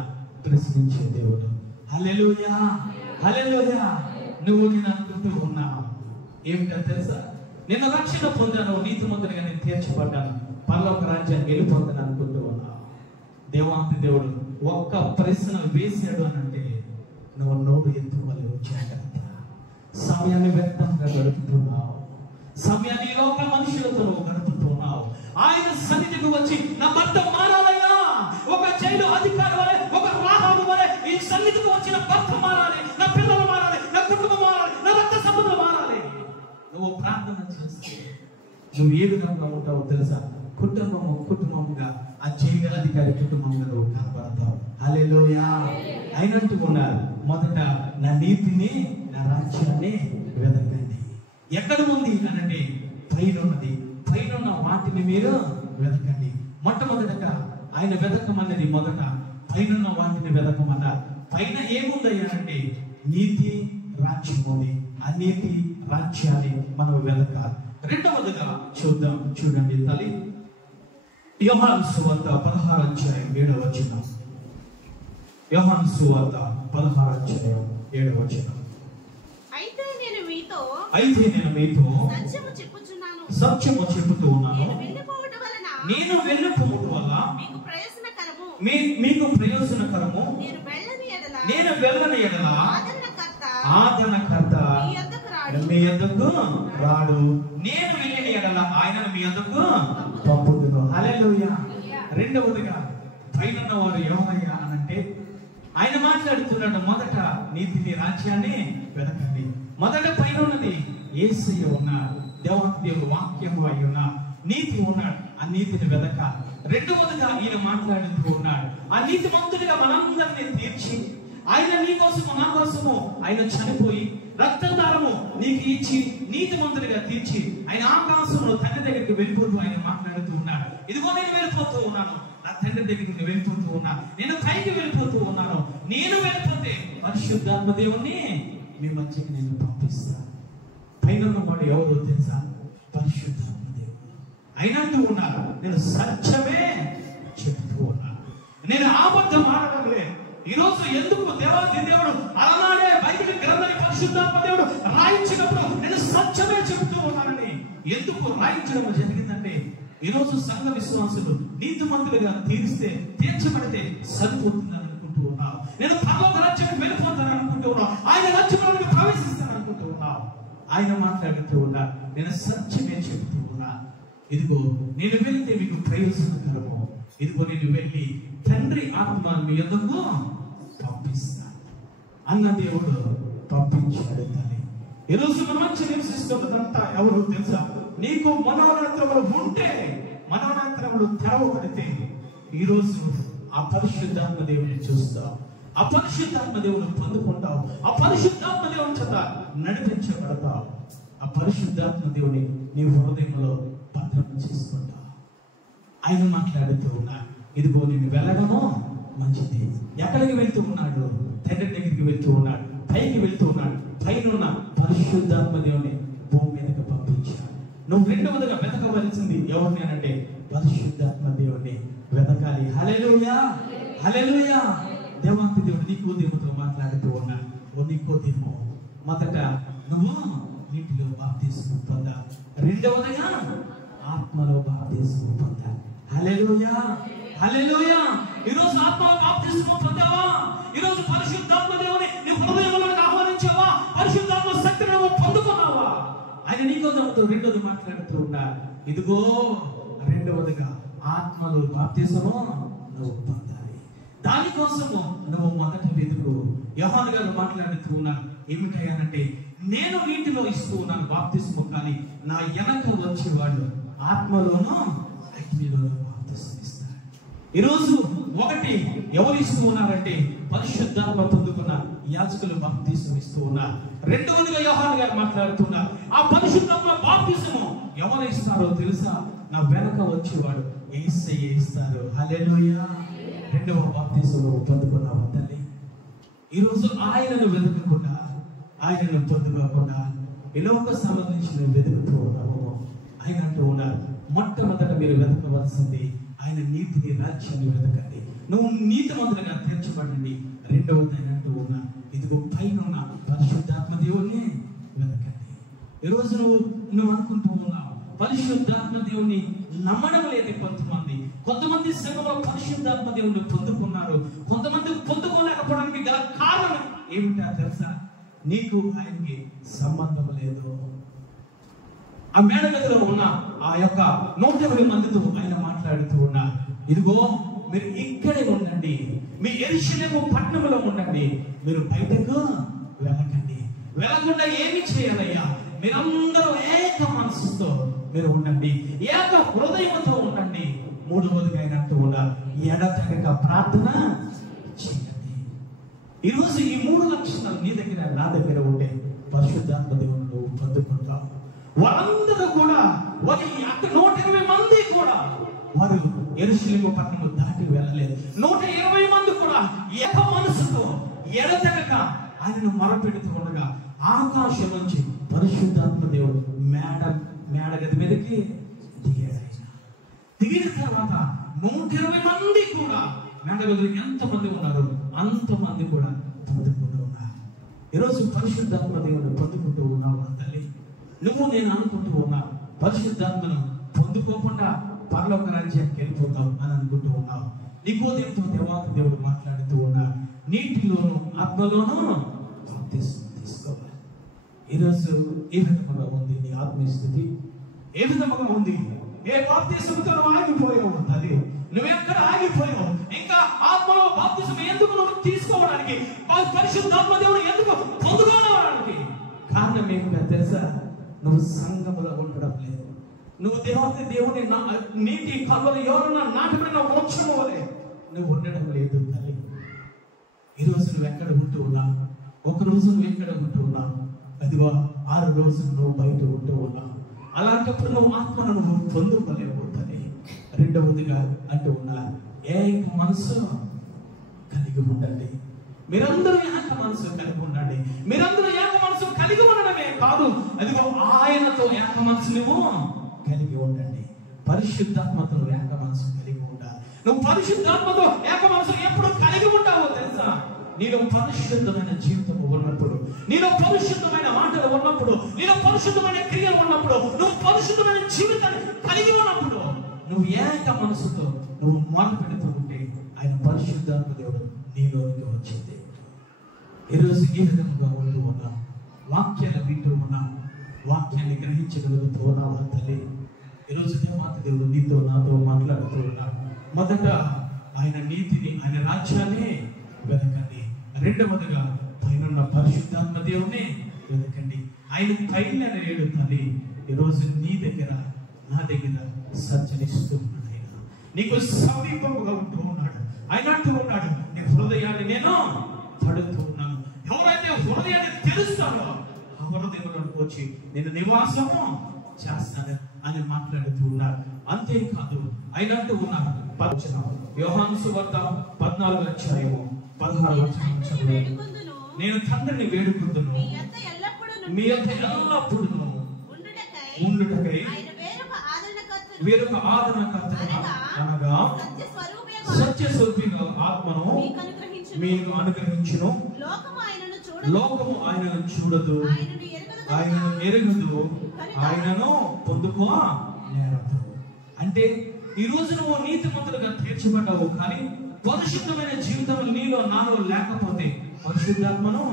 ప్రశ్నించే దేవుడు. హల్లెలూయా, హల్లెలూయా. నువ్వు నేను అనుకుంటూ ఉన్నావు ఏమిటో తెలుసా? నేను రక్షణ పొందాను, నీతిమంతునిగా నేను తీర్చబడ్డాను, పరలోక రాజ్యానికి వెళ్ళిపోతాను అనుకుంటూ ఉన్నావు. దేవాంతి దేవుడు ఒక్క ప్రశ్న వేసాడు అని అంటే నువ్వు నోరు ఎత్తుకోవాలి. జాగ్రత్త. సమయాన్ని వ్యర్థంగా గడుపుతున్నావు, సమయాన్ని లోక మనుషులతో గడుపుతున్నావు. ఆయన సన్నిధికి వచ్చి నా భర్త మారాలయ్యా, ఒక జైలు అధికారి వలె, ఒక రాహాబు వలె ఈ సన్నిధికి వచ్చిన భర్త మారాలి, నా పిల్లలు మారాలి, నా కుటుంబం మారాలి, నా రక్త సంబంధం మారాలి. నువ్వు ప్రార్థన చేస్తే నువ్వు ఏ విధంగా ఉంటావో తెలుసా? కుటుంబముగా ఆ జైలు అధికారి కుటుంబంగా నువ్వు కనబడతావు. హల్లెలూయా. అయినట్టు ఉన్నారు. మొదట నా నీతిని, నా రాజ్యాన్ని వెతకండి. ఎక్కడ ఉంది అనంటే పైన ఉన్నది. పైన ఉన్న వాటిని మీరు వెతకండి. మొట్టమొదటగా ఆయన వెతకమన్నది మొదట పైన వాటిని వెతకమన్నారు. పైన ఏముందయ్యానంటే నీతి, రాజ్యం ఉంది. ఆ నీతి రాజ్యాన్ని మనం వెతకాలి. రెండవదిగా చూడండి తల్లి, యోహాను సువార్త 16:7. యోహాను సువార్త 16:7. అయితే నేను మీతో సత్యము చెప్పుతూ ఉన్నాను, నేను వెళ్ళిపోవడం వల్ల మీకు ప్రయోజనకరము, నేను వెళ్ళని ఎడల ఆదరణకర్త మీ యొద్దకు రాడు, నేను వెళ్ళిన ఎడల ఆయన మీ యొద్దకు పంపుదును. హల్లెలూయా. రెండవదిగా పైన వారు ఎవరయ్యా అనంటే ఆయన మాట్లాడుతున్నాడు, మొదట నీతిని, రాజ్యాన్ని వెతకండి. మొదట పైన ఉన్నది యేసయ్య ఉన్నాడు, దేవుడు వాక్యము అయి ఉన్నాడు, నీతి ఉన్నాడు. ఆ నీతిని వెతక. రెండవదిగా ఈయన మాట్లాడుతూ ఉన్నాడు, ఆ నీతి మంతుడిగా మనందరినీ తీర్చి ఆయన నీ కోసము నా కోసము ఆయన చనిపోయి రక్తదారము నీకు ఇచ్చి నీతి మంతుడిగా తీర్చి ఆయన ఆకాశంలో తండ్రి దగ్గరికి వెళ్ళిపోతూ ఆయన మాట్లాడుతూ ఉన్నాడు. ఇదిగో నేను వెళ్ళిపోతూ ఉన్నాను, నా తండ్రి దగ్గరికి వెళ్ళిపోతూ ఉన్నాను, నేను పైకి వెళ్ళిపోతూ ఉన్నాను. నేను వెళ్ళిపోతే పరిశుద్ధాత్మ దేవుణ్ణి మీ మధ్యకి నేను పంపిస్తాను. పైన వాడు ఎవరో తెలుసా? పరిశుద్ధాత్మ దేవుడు. అయినంటూ ఉన్నారు, నేను సత్యమే చెప్తూ ఉన్నాను, నేను అబద్ధం ఆడటం లేదు. ఈ రోజు ఎందుకు దేవాది దేవుడు అలానే బైబిల్ గ్రంథాన్ని పరిశుద్ధాత్మ దేవుడు రాయించినప్పుడు నేను సత్యమే చెబుతూ ఉన్నానని ఎందుకు రాయించడం జరిగిందంటే, ఈ రోజు సంఘ విశ్వాసులు నీతిమంతులుగా తీర్చబడితే సరిపోతుందని అనుకుంటూ ఉన్నావు. నేను పరలోక రాజ్యానికి వెళ్ళిపోతాను అనుకుంటూ ఉన్నావు, ఆయన రాజ్యంలోకి ప్రవేశిస్తాను అనుకుంటూ ఉన్నావు. ఆయన మాట్లాడుతూ ఉన్నారు, నేను సత్యమే చెబుతూ ఉన్నా. ఇదిగో నేను వెళ్తే మీకు ప్రయోజనకరము, ఇదిగో నేను వెళ్ళి తండ్రి ఆత్మ మీ యొద్దకు పంపిస్తాను అన్న దేవుడు పంపించాడు. తల్లి, ఈరోజు మన మంచి నివసిస్తున్నదంతా ఎవరు తెలుసా? నీకు మనోనేత్రములు ఉంటే, మనోనేత్రములు తెరవబడితే ఈరోజు ఆ పరిశుద్ధాత్మ దేవుడిని చూస్తావు, ఆ పరిశుద్ధాత్మ దేవుడు పొందుకుంటావు, ఆ పరిశుద్ధాత్మ దేవుని చేత నడిపించబడతావు. ఆ పరిశుద్ధాత్మ దేవుని నీ హృదయంలో భద్రం చేసుకుంటావు. ఆయన మాట్లాడుతూ ఉన్నా, ఇదిగో నేను వెళ్ళడము మంచిది. ఎక్కడికి వెళ్తూ ఉన్నాడు? తండ్రి దగ్గరికి వెళ్తూ ఉన్నాడు, పైకి వెళ్తూ ఉన్నాడు. పైన పరిశుద్ధాత్మ దేవుని భూమి మీదకి పంపించాడు. నువ్వు రెండవదిగా వెతకవలసింది ఎవరిని అనంటే పరిశుద్ధాత్మ దేవుని వెతకాలి. హల్లెలూయా, హల్లెలూయా. దేవాంతి దేవుడు నికోదేముతో మాట్లాడుతూ ఉన్నాడు. ఓ నికోదేము, మొదట నువ్వు నీటిలో బాప్తిస్మం పొందాలి, రెండవదిగా ఆత్మలో బాప్తిస్మం పొందాలి. హల్లెలూయా, హల్లెలూయా. ఈరోజు ఆత్మ బాప్తిస్మం పొందావా? ఈరోజు పరిశుద్ధాత్మ దేవుని నీ హృదయంలోకి ఆహ్వానించావా? పరిశుద్ధాత్మ శక్తిని నువ్వు పొందుకున్నావా? ఆయన నికోదేముతో రెండోది మాట్లాడుతూ ఉన్నాడు, ఇదిగో రెండవదిగా ఆత్మలో బాప్తిస్మము నువ్వు పొందాలి. దానికోసము నువ్వు మొదట వెతుకు. యోహాను గారు మాట్లాడుతూ ఉన్నారు, ఏమిటయ్యానంటే నేను నీటిలో ఇస్తూ ఉన్నాను బాప్తిస్మం, కానీ నా వెనక వచ్చేవాడు ఆత్మలోనూ అగ్నిలోనూ బాప్తిస్మం ఇస్తాడు. ఈరోజు ఒకటి ఎవరు ఇస్తూ ఉన్నారంటే పరిశుద్ధాత్మ పొందుకున్న యాజకులు బాప్తిస్మం ఇస్తూ ఉన్నారు. రెండవదిగా యోహాను గారు మాట్లాడుతున్నారు, ఆ పరిశుద్ధాత్మ బాప్తిస్మం ఎవరు ఇస్తారో తెలుసా? నా వెనక వచ్చేవాడు యేసయ్య ఇస్తారు. హల్లెలూయా. రెండవ బాప్తిస్మం పొందుకున్నావా తల్లి? ఈరోజు ఆయనను వెతకకుండా, ఆయనను పొందుకోకుండా ఈ లోక సంబంధించి నువ్వు వెతుకుతూ ఉన్నావు. ఆయన అంటూ ఉన్నారు, మొట్టమొదట మీరు వెతకవలసింది ఆయన నీతిని, రాజ్యాన్ని వెతకండి. నువ్వు నీతిమంతులుగా తీర్చబడండి. రెండవది ఆయన అంటూ ఉన్నా, ఇదిగో పైన ఉన్న పరిశుద్ధాత్మ దేవుణ్ణి వెతకండి. ఈరోజు నువ్వు అనుకుంటూ ఉన్నావు పరిశుద్ధాత్మ దేవుణ్ణి నమ్మడం లేదు. కొంతమంది సంఘంలో పరిశుద్ధాత్మ దేవుణ్ణి పొందుకున్నారు, కొంతమంది పొందుకోలేకపోవడానికి గల కారణం ఏమిటా తెలుసా? నీకు ఆయనకి సంబంధం లేదు. ఆ మేడ గదిలో ఉన్న ఆ యొక్క 120 మందితో ఆయన మాట్లాడుతూ ఉన్నా, ఇదిగో మీరు ఇక్కడే ఉండండి, మీ యెరూషలేము పట్టణంలో ఉండండి, మీరు బయటకు వెళ్ళకండి. వెళ్ళకుండా ఏమి చేయాలయ్యా? మీరందరూ ఏక మనసుతో మీరు ఉండండి, ఏక హృదయంతో ఉండండి. మూడవదిగా ఆయన అంటూ ఉన్నారు, ఎడతెగక ప్రార్థన చేయండి. ఈరోజు ఈ 3 లక్షణాలు నీ దగ్గర, నా దగ్గర ఉంటే పరిశుద్ధాత్మ దేవుని నువ్వు పొందుకుంటావు. వాళ్ళందరూ కూడా వారి 120 మంది కూడా వారు యెరూషలేము పట్టణం దాటి వెళ్ళలేదు. 120 మంది కూడా ఏక మనసుతో ఎడతెగక ఆయనను మొరపెడుతూ ఉండగా ఆకాశం నుంచి పరిశుద్ధాత్మ దేవుడు మేడ గది మీదకి దిగిన తర్వాత 120 మంది కూడా మేడ గదిలో ఎంతమంది ఉన్నారు అంతమంది కూడా పొందుకుంటూ ఉన్నారు. ఈరోజు పరిశుద్ధాత్మ దేవుడు పొందుకుంటూ ఉన్నావు తల్లి. నువ్వు నేను అనుకుంటూ ఉన్నా పరిశుద్ధాత్మను పొందుకోకుండా పరలోక రాజ్యానికి వెళ్ళిపోతావు అని అనుకుంటూ ఉన్నావు. నికోదేముతో దేవాతి దేవుడు మాట్లాడుతూ ఉన్నా, నీటిలోను ఆత్మలోనూ తీసుకోవాలి. ఈరోజు ఏ విధముగా ఉంది నీ ఆత్మీయ స్థితి? ఏ విధముగా ఉంది? ఏ బాప్తిసంతో నువ్వు ఆగిపోయావు తల్లి? నువ్వెక్కడ ఆగిపోయావు? ఇంకా ఆత్మలో బాప్తిసం ఎందుకు నువ్వు తీసుకోవడానికి, పరిశుద్ధాత్మ దేవుడు ఎందుకు పొందుకోవడానికి కారణం ఏమిటో తెలుసా? నువ్వు సంఘములో ఉండడం లేదు. నువ్వు దేవుని నీటి కల్వలు ఎవరన్నా నాటబడిన వృక్షము వలె నువ్వు ఉండడం లేదు తల్లి. ఈరోజు నువ్వు ఎక్కడ ఉంటూ ఉన్నావు? ఒక రోజు నువ్వు ఎక్కడ ఉంటూ ఉన్నావు? అదిగో 6 రోజులు నువ్వు బయట ఉంటూ ఉన్నావు. అలాంటప్పుడు నువ్వు ఆత్మను నువ్వు పొందుకోలేవు తల్లి. రెండవదిగా అంటూ ఉన్నారు, ఏక మనసు కలిగి ఉండండి. మీరందరూ ఏక మనసు కలిగి ఉండండి. మీరందరూ ఏక మనసు కలిగి ఉండడమే కాదు, అదిగో ఆయనతో ఏక మనసు నువ్వు కలిగి ఉండండి. పరిశుద్ధాత్మతో ఏక మనసు కలిగి ఉండాలి. నువ్వు పరిశుద్ధాత్మతో ఏక మనసు ఎప్పుడు కలిగి ఉంటావో తెలుసా? నీలో పరిశుద్ధమైన జీవితం ఉన్నప్పుడు, నీలో పరిశుద్ధమైన మాటలు ఉన్నప్పుడు, నీలో పరిశుద్ధమైన క్రియలు ఉన్నప్పుడు, నువ్వు పరిశుద్ధమైన జీవితాన్ని కలిగి ఉన్నప్పుడు, నువ్వు ఏక మనసుతో నువ్వు మాట పెడుతూ ఉంటే ఆయన పరిశుద్ధాత్మ దేవుడు నీలోకి వచ్చింది. ఈరోజు ఈ విధంగా ఉంటూ ఉన్నాం, వాక్యాలు వింటూ ఉన్నాం, వాక్యాన్ని గ్రహించగలుగుతూ ఉన్నావు తల్లి. ఈరోజు దేవాతి దేవుడు నీతో నాతో మాట్లాడుతూ ఉన్నాడు. మొదట ఆయన నీతిని, ఆయన రాజ్యాన్ని వెతకండి. రెండవదిగా పైన పరిశుద్ధాత్మ దేవుని వెతకండి. ఆయన పైన ఏడు తల్లి ఈరోజు నీ దగ్గర, నా దగ్గర సంచరిస్తూ ఉన్నాడు. ఆయన నీకు సమీపంగా ఉంటూ ఉన్నాడు. ఆయన అంటూ ఉన్నాడు, నీ హృదయాన్ని నేను తడుతూ ఉన్నాను. ఎవరైతే హృదయాన్ని తెరుస్తారో ఆ హృదయంలోకి వచ్చి నేను నివాసము చేస్తాను అని మాట్లాడుతూ ఉన్నారు. అంతేకాదు ఆయన అంటూ ఉన్నారు, యోహాను సువార్త 14:16 నేను తండ్రిని వేడుకుందును, మీ యొద్ద ఎల్లప్పుడూ ఉండుటకై వేరొక ఆదరణకర్తగా అనగా సత్యస్వరూపిగా ఆత్మను మీకు అనుగ్రహించును. లోకము ఆయనను చూడదు, ఆయనను ఎరుగదు, ఆయనను పొందుకోనేరదు. అంటే ఈ రోజు నువ్వు నీతిమంతులుగా తీర్చబడ్డావు, కానీ పరిశుద్ధమైన జీవితం నీలో నాలో లేకపోతే పరిశుద్ధాత్మను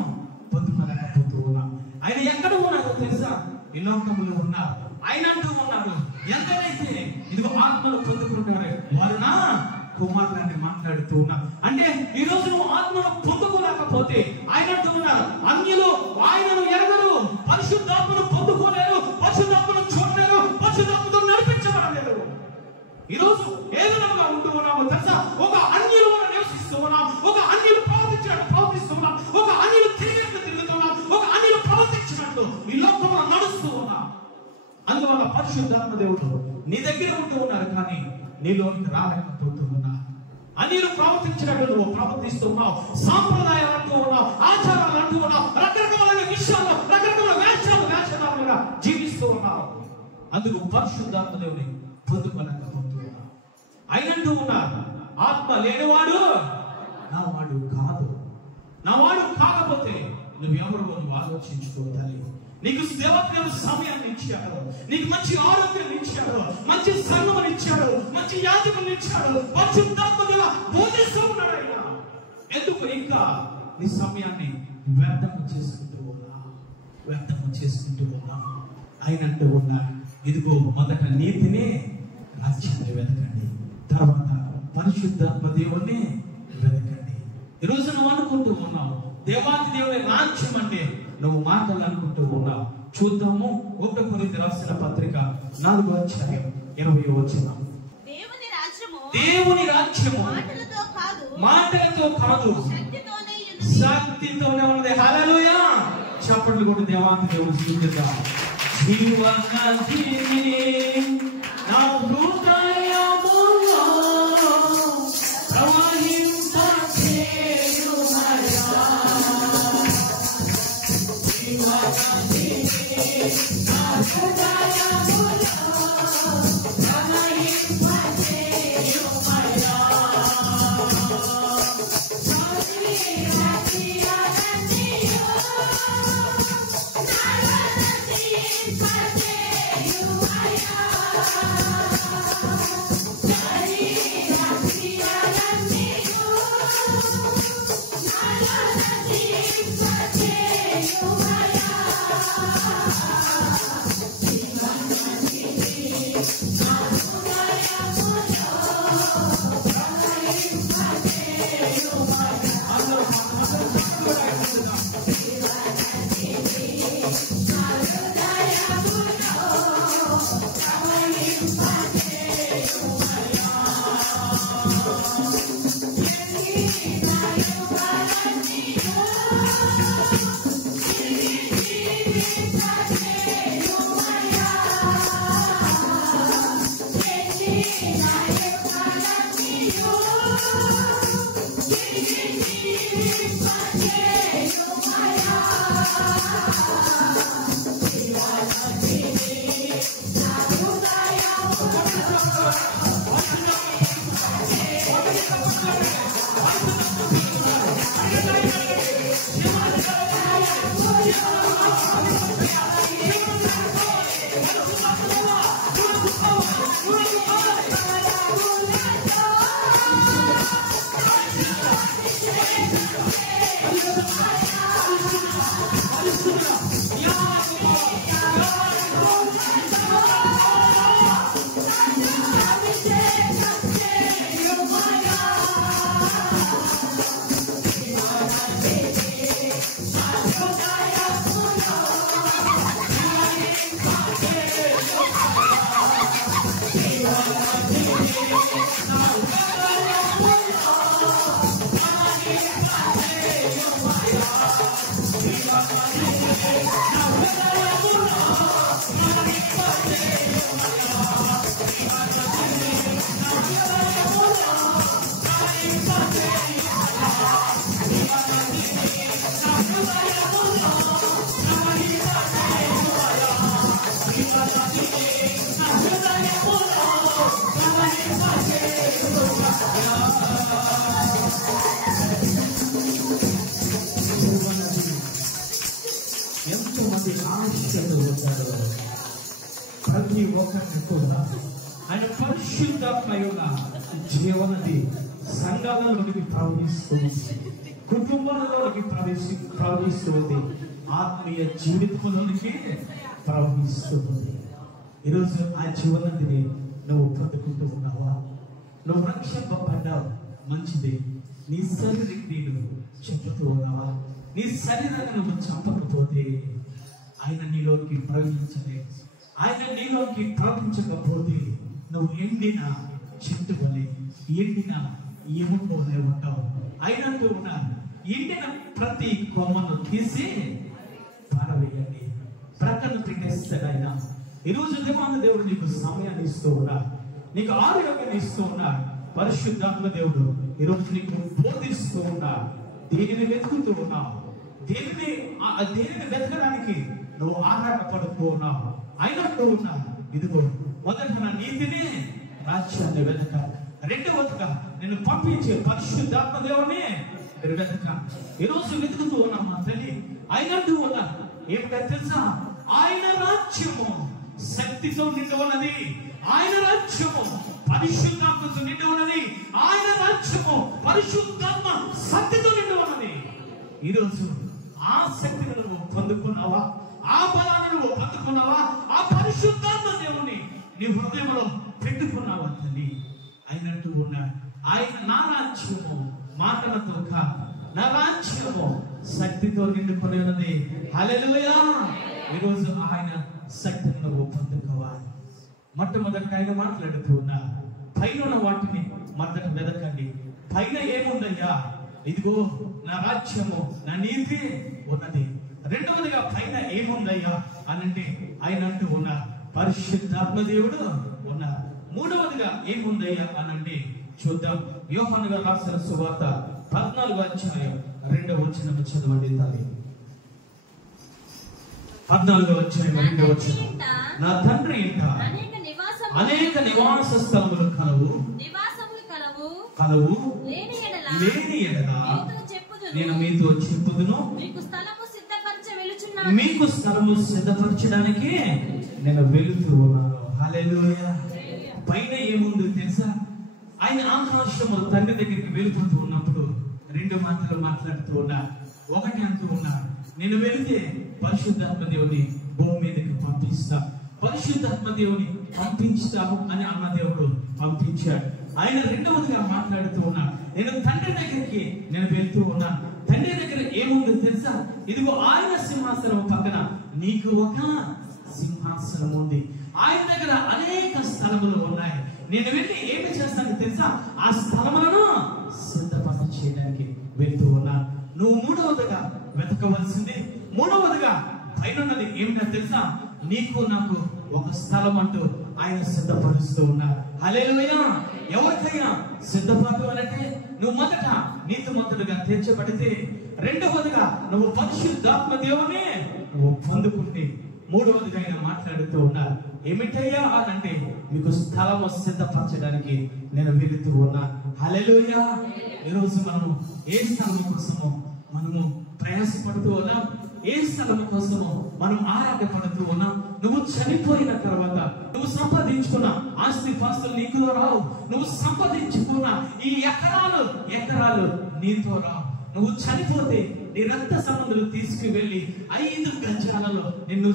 పొందుకోలేకపోతూ ఉన్నావు. ఆయన ఎక్కడ ఉన్నారో తెలుసా? ఈ లోకములో ఉన్నారు. ఆయన అంటూ ఉన్నారు, ఎంతైతే ఇదిగో ఆత్మను పొందుకుంటారే వారు నా కుమారులని మాట్లాడుతూ ఉన్నారు. అంటే ఈ రోజు నువ్వు ఆత్మను పొందుకోలేకపోతే ఆయన అంటూ ఉన్నారు, అన్యులు ఆయనను ఎరగరు, పరిశుద్ధాత్మను పొందుకోలేరు, పరిశుద్ధాత్మను చూడలేరు, పరిశుద్ధాత్మతో నడిపించబడలేరు. ఈ రోజు ఏ విధంగా ఉంటూ ఉన్నాము తెలుసా? ఒక అన్యులు నివసిస్తూ ఉన్నాం, ఒక అన్యులు ప్రవర్తిస్తూ ఉన్నాం, ఒక అన్యులు తిరుగుతున్నాం, ఒక అన్యులు ప్రవర్తించినట్టు ఈ లోకంలో నడుస్తూ ఉన్నాం. అందువల్ల పరిశుద్ధాత్మ దేవుడు నీ దగ్గర ఉంటూ ఉన్నారు, కానీ నీలోనికి రాలేకపోతూ ఉన్నా. అన్యులు ప్రవర్తించినట్టు నువ్వు ప్రవర్తిస్తూ ఉన్నావు, సాంప్రదాయాలు అంటూ ఉన్నావు, అందుకు పరిశుద్ధాత్మ దేవుని పొందుకోలేకపోతున్నా. అయినంటూ ఉన్నారు, ఆత్మ లేనివాడు నా వాడు కాదు. నా వాడు కాకపోతే నువ్వెవరు నువ్వు ఆలోచించుకోవాలి. నీకు సేవకుల సమయాన్ని ఇచ్చాడు, నీకు మంచి ఆరోగ్యం ఇచ్చాడు, మంచి సంఘం ఇచ్చాడు, మంచి యాజకుని ఇచ్చాడు, పరిశుద్ధాత్మగా బోధిస్తూ ఉన్నాడు ఆయన. ఎందుకు ఇంకా నీ సమయాన్ని వ్యర్థం చేసుకుంటూ ఉన్నా? ఆయన అంటూ ఉన్నా, ఇదిగో మొదట నీతినే రాజ్యాన్ని వెతకండి, తర్వాత పరిశుద్ధాత్మ దేవుణ్ణి వెతకండి. ఈరోజు నువ్వు అనుకుంటూ ఉన్నావు దేవాది దేవుని రాజ్యం అంటే నువ్వు మాటలు అనుకుంటూ ఉన్నావు. చూద్దాము 1 కొరింథీ రాసిన పత్రిక 4వ అధ్యాయం 20వ వచనం. దేవుని రాజ్యము మాటలతో కాదు శక్తితోనే ఉన్నది. హల్లెలూయా. చప్పట్లు కొట్టి దేవాది దేవుని స్తుతిద్దాం. జీవనదిని నా హృదయములో ప్రవహింపచేయుమయ్యా. ఎంతోమంది ఆశలు ఉంటారు. ప్రతి ఒక్కరిని కూడా ఆయన పరిశుద్ధాత్మయుల జీవనది సంఘాలలోకి ప్రవహిస్తుంది, కుటుంబాలలోకి ప్రవహిస్తుంది, ఆత్మీయ జీవితంలోనికి ప్రవహిస్తుంది. ఈరోజు ఆ జీవనదిని నువ్వు పొందుకుంటూ ఉన్నావా? నువ్వు రక్షింపబడ్డావు, మంచిది. నీ శరీరానికి నువ్వు చెప్పుతూ ఉన్నావా? నీ శరీరాన్ని నువ్వు చంపకపోతే ఆయన నీలోకి ప్రవహించలే. ఆయన నీలోకి ప్రవహించకపోతే నువ్వు ఎండిన చెట్టు వలె, ఎండిన ఎముకలే ఉంటావు. అయినంటూ ఉన్నాను, ఎండిన ప్రతి కొమ్మను తీసి పారవేయండి, ప్రక్కన పెట్టేస్తాడు ఆయన. ఈరోజు దేవాన దేవుడు నీకు సమయాన్ని ఇస్తూ ఉన్నాడు, నీకు ఆరోగ్యాన్ని ఇస్తూ ఉన్నాడు. పరిశుద్ధాత్మ దేవుడు ఈరోజు నీకు బోధిస్తూ ఉన్నాడు. దేనిని వెతుకుతూ ఉన్నావు, దేనిని వెతకడానికి నువ్వు ఆరాటపడుతూ ఉన్నావు. అయినట్టు ఉన్నావు ఇదిగో మొదట నా నీతిని రాజ్యాన్ని వెతక, రెండవదిగా నేను పంపించే పరిశుద్ధాత్మ దేవుని మీరు వెతక. ఈరోజు వెతుకుతూ ఉన్నాం మా తల్లి. ఆయన అంటూ ఉన్నా ఏమిటో తెలుసా? ఆయన రాజ్యము శక్తితో నిండి ఉన్నది, ఆయన రాజ్యము పరిశుద్ధాత్మతో నిండి ఉన్నది, ఆయన రాజ్యము పరిశుద్ధాత్మ శక్తితో నిండి ఉన్నది. ఈరోజు ఆ శక్తిని నువ్వు పొందుకున్నావా? ఆ బలాన్ని నువ్వు పొందుకున్నావా? ఆ పరిశుద్ధాత్మ దేవుని నీ హృదయంలో పెట్టుకున్నావా తల్లి? అయినట్టు ఉన్నాడు. ఆయన నా రాజ్యము మాటలతో కాదు, నా రాజ్యము శక్తితో నిండుకొని ఉన్నది. హల్లెలూయా. ఈరోజు ఆయన శక్తిని నువ్వు పొందుకోవాలి. మొట్టమొదటిగా ఆయన మాట్లాడుతూ ఉన్నా, పైన ఉన్న వాటిని మొదట వెదకండి. పైన ఏముందయ్యా? ఇదిగో నా రాజ్యము నా నీతి ఉన్నది. రెండవదిగా పైన ఏముందయ్యా అనంటే ఆయన అంటూ ఉన్నా పరిశుద్ధాత్మ దేవుడు ఉన్నారు. మూడవదిగా ఏముందయ్యా అనంటే చూద్దాం. యోహాను గారు రాసిన సువార్త 14వ అధ్యాయం 2వ వచనం చదవండి తల్లి. 14వ అధ్యాయం 2వ వచనం. నా తండ్రి ఇంట అనేక నివాస స్థలములు కలవు, లేని ఎడల నేను మీతో చెప్పుదును, మీకు స్థలము సిద్ధపరచడానికి నేను వెళుతూ ఉన్నాను. హల్లెలూయా. పైన ఏముందో తెలుసా? ఆయన ఆకాశము తండ్రి దగ్గరికి వెళ్ళిపోతూ ఉన్నప్పుడు 2 మాటలు మాట్లాడుతూ ఉన్నారు. ఒకటి అంటూ ఉన్నారు, నేను వెళితే పరిశుద్ధాత్మ దేవుని భూమి మీదకి పంపిస్తా, పరిశుద్ధాత్మ దేవుని పంపించాము అని అన్న దేవుడు పంపించాడు. ఆయన రెండవదిగా మాట్లాడుతూ ఉన్నాడు, నేను తండ్రి దగ్గరికి నేను వెళ్తూ ఉన్నాను. తండ్రి దగ్గర ఏముందో తెలుసా? ఇదిగో ఆయన సింహాసనం పక్కన నీకు ఒక సింహాసనం ఉంది. ఆయన దగ్గర అనేక స్థలములు ఉన్నాయి. నేను వెళ్ళి ఏమి చేస్తాను తెలుసా? ఆ స్థలములను సిద్ధపరచ చేయడానికి వెళ్తూ ఉన్నాను. నువ్వు మూడవదిగా వెతకవలసింది, మూడవదిగా పైనది ఏమిటో తెలుసా? నీకు నాకు ఒక స్థలం అంటూ ఆయన సిద్ధపరుస్తూ ఉన్నారు. హల్లెలూయా. ఎవరికైనా సిద్ధపడు అంటే నువ్వు మొదట నీతిమంతుడిగా తీర్చబడితే, రెండవదిగా నువ్వు పరిశుద్ధాత్మ దేవుని నువ్వు పొందుకుంటే, మూడవదిగా ఆయన మాట్లాడుతూ ఉన్నారు ఏమిటయ్యా అనంటే మీకు స్థలము సిద్ధపరచడానికి నేను వెళుతూ ఉన్నా. హల్లెలూయా. ఈరోజు మనము ఏ స్థలము కోసము మనము ప్రయాసపడుతూ ఉన్నాం? ఏ స్థలము కోసము మనం ఆరాటపడుతూ ఉన్నాం? నువ్వు చనిపోయిన తర్వాత నువ్వు సంపాదించుకున్న ఆస్తి పాస్తులు నీకు రావు. నువ్వు సంపాదించుకున్న ఈ ఎకరాలు నీతో రావు. నువ్వు చనిపోతే నీ రక్త సంబంధులు తీసుకువెళ్ళి 5 గజాలలో నిన్ను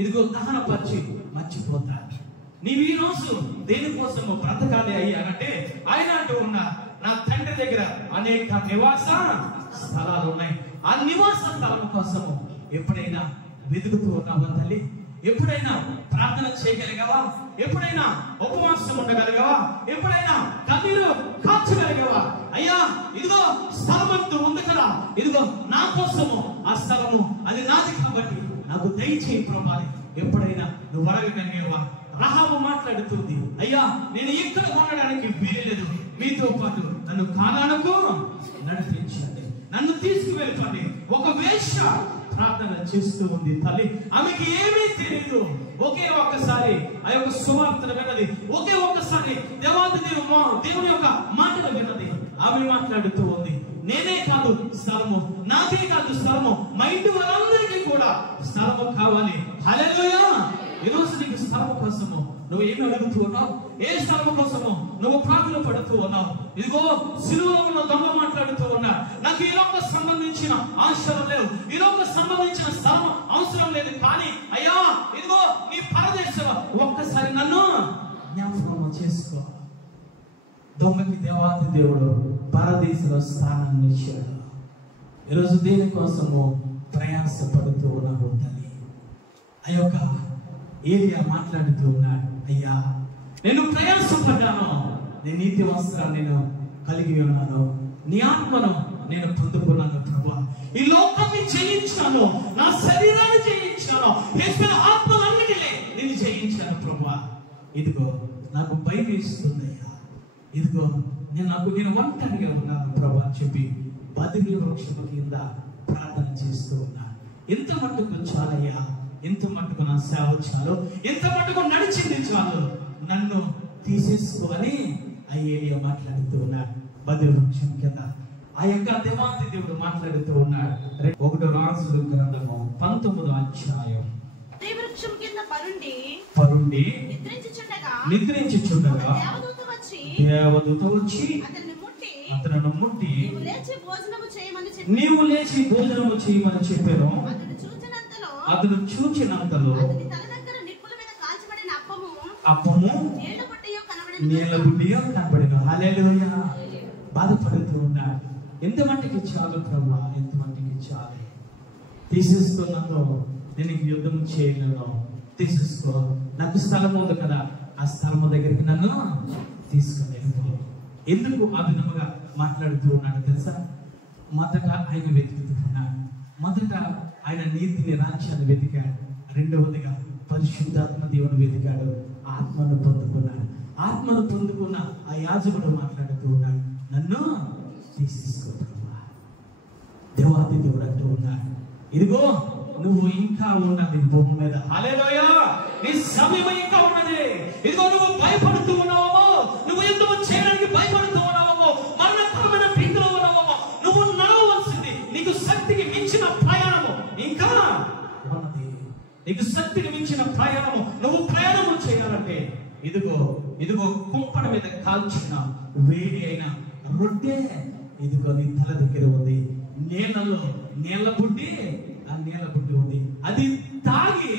ఇదిగో దహనపరిచి మర్చిపోతారు. నీవు ఈ రోజు దేనికోసము బ్రతకాలి అయ్యానంటే ఆయన అంటూ ఉన్నా, నా తండ్రి దగ్గర అనేక నివాస స్థలాలు ఉన్నాయి. ఆ నివాస స్థలం కోసము ఎప్పుడైనా వెతుకుతూ ఉన్నావా తల్లి? ఎప్పుడైనా ప్రార్థన చేయగలిగావా? ఎప్పుడైనా ఉపవాసం ఉండగలిగావా? ఎప్పుడైనా కన్నీరు కాచగలిగావా? అయ్యా ఇదిగో స్థలం అంటూ ఉంది కదా, ఇదిగో నా కోసము ఆ స్థలము అది నాది కాబట్టి నాకు దయచేయి ప్రభా. ఎప్పుడైనా నువ్వు అడగగలిగేవా? రహాబు మాట్లాడుతుంది, అయ్యా నేను ఇక్కడ ఉండడానికి వీలేదు, మీతో పాటు నన్ను కానానుకు నడిపించండి, నన్ను తీసుకువెళ్ళండి. ఒక వేశ్య ప్రార్థన చేస్తూ ఉంది తల్లి. ఆమెకి ఏమీ తెలియదు. ఒకే ఒక్కసారి ఆ యొక్క సువార్తను విన్నది, ఒకే ఒక్కసారి దేవుని యొక్క మాటలు విన్నది. ఆమె మాట్లాడుతూ ఉంది, నేనే కాదు స్థలము, నాకే కాదు స్థలము, మా ఇంటి వాళ్ళందరికీ కూడా స్థలము కావాలి. హల్లెలూయా. ఈరోజు నీకు స్థలము కోసము నువ్వు ఏమి అడుగుతూ ఉన్నావు? ఏ స్థలము కోసము నువ్వు ప్రార్థన పడుతూ ఉన్నావు? ఇదిగో సిలువలో ఉన్న దొంగ మాట్లాడుతూ ఉన్నా, నాకు ఈ లోక సంబంధించిన ఆశలు లేవు, ఈ లోక సంబంధించిన స్థలం అవసరం లేదు, కానీ అయ్యా ఇదిగో నీ పరదేశంలో ఒక్కసారి నన్ను జ్ఞాపకం చేసుకో. దొంగకి దేవాది దేవుడు పరదేశంలో స్థానాన్ని ఇచ్చాడు. ఈరోజు దేనికోసము ప్రయాసపడుతూ ఉన్నావు తల్లి? ఆ యొక్క ఏలియా మాట్లాడుతూ ఉన్నాడు, అయ్యా నేను ప్రయాసపడ్డాను, నీ నీతి వస్త్రాన్ని నేను కలిగి ఉన్నాను, నీ ఆత్మను నేను పొందుకున్నాను ప్రభువా, ఈ లోకాన్ని జయించాను, నా శరీరాన్ని జయించాను, ఆత్మలన్నిటినీ నేను జయించాను ప్రభువా. ఇదిగో నాకు భయం వేస్తుందయ్యా, ఇదిగో నేను ఒంటరిగా ఉన్నాను ప్రభా చెప్పి బదిలీ వృక్షము కింద ప్రార్థన చేస్తూ ఉన్నాను. ఎంత మట్టుకు చాలయ్యా, ఇంత మట్టుకు నా సేవ చాలు, ఇంత మట్టుకు నడిచింది చాలు, నన్ను తీసేసుకో అని ఆ ఏలియా మాట్లాడుతూ ఉన్నాడు. బదులు వృక్షం కింద ఆ యొక్క దేవాది దేవుడు మాట్లాడుతూ ఉన్నాడు. 1 రాజుల గ్రంథము 19వ అధ్యాయం. వృక్షం కింద పరుండి నిద్రించుచుండగా దేవదూత వచ్చి అతను ముట్టి నీవు లేచి భోజనము చేయమని చెప్పాను. అతడు చూచినంతలో అప్పము నీళ్ళ బుడ్డియో కనబడిన. హల్లెలూయా. బాధపడుతూ ఉన్నాడు. ఎంత మట్టికి చాలు ప్రభువా, ఎంత మట్టికి చాలు, తీసేసుకున్నాను, నేను యుద్ధం చేయలేను, తీసేసుకో, నాకు స్థలం ఉంది కదా, ఆ స్థలము దగ్గరికి నన్ను తీసుకునేది. ఎందుకు ఆ విధముగా మాట్లాడుతూ ఉన్నాడు తెలుసా? మొదట ఆయన వెతుకుతూ ఉన్నాడు. మొదట ఆయన నీతిని, రాజ్యాన్ని వెతికాడు. రెండవదిగా పరిశుద్ధాత్మ దేవుని వెతికాడు. ఆత్మను పొందుకున్నాడు. ఆత్మను పొందుకున్న ఆ యాజకుడు మాట్లాడుతూ ఉన్నాడు, నన్ను తీసేసుకో ప్రభువా. దేవాది దేవుడు అంటూ ఉన్నాడు, ఇదిగో నువ్వు ఇంకా ఉన్నది భూమి మీద. హల్లెలూయా. నీ సమయం ఇంకా ఉన్నది. ఇదిగో నువ్వు భయపడుతూ ఉన్నావో, నువ్వు యుద్ధం చేయడానికి భయపడుతూ ఉన్నావో, మరణకరమైన భీతిలో ఉన్నావో, నువ్వు నడవవలసింది నీకు శక్తికి మించిన ప్రయాణము ఇంకా ఉన్నది. నీకు శక్తికి మించిన ప్రయాణము నువ్వు ప్రయాణము చేయాలంటే ఇదిగో ఇదిగో కుంపడ మీద కాల్చిన వేడి అయిన రొట్టె ఇదిగో నీ తల దగ్గర ఉంది. నీళ్ళలో నీళ్ళ బుడ్డి, ఆ నీళ్ళ బుడ్డి ఉంది. అది తాగి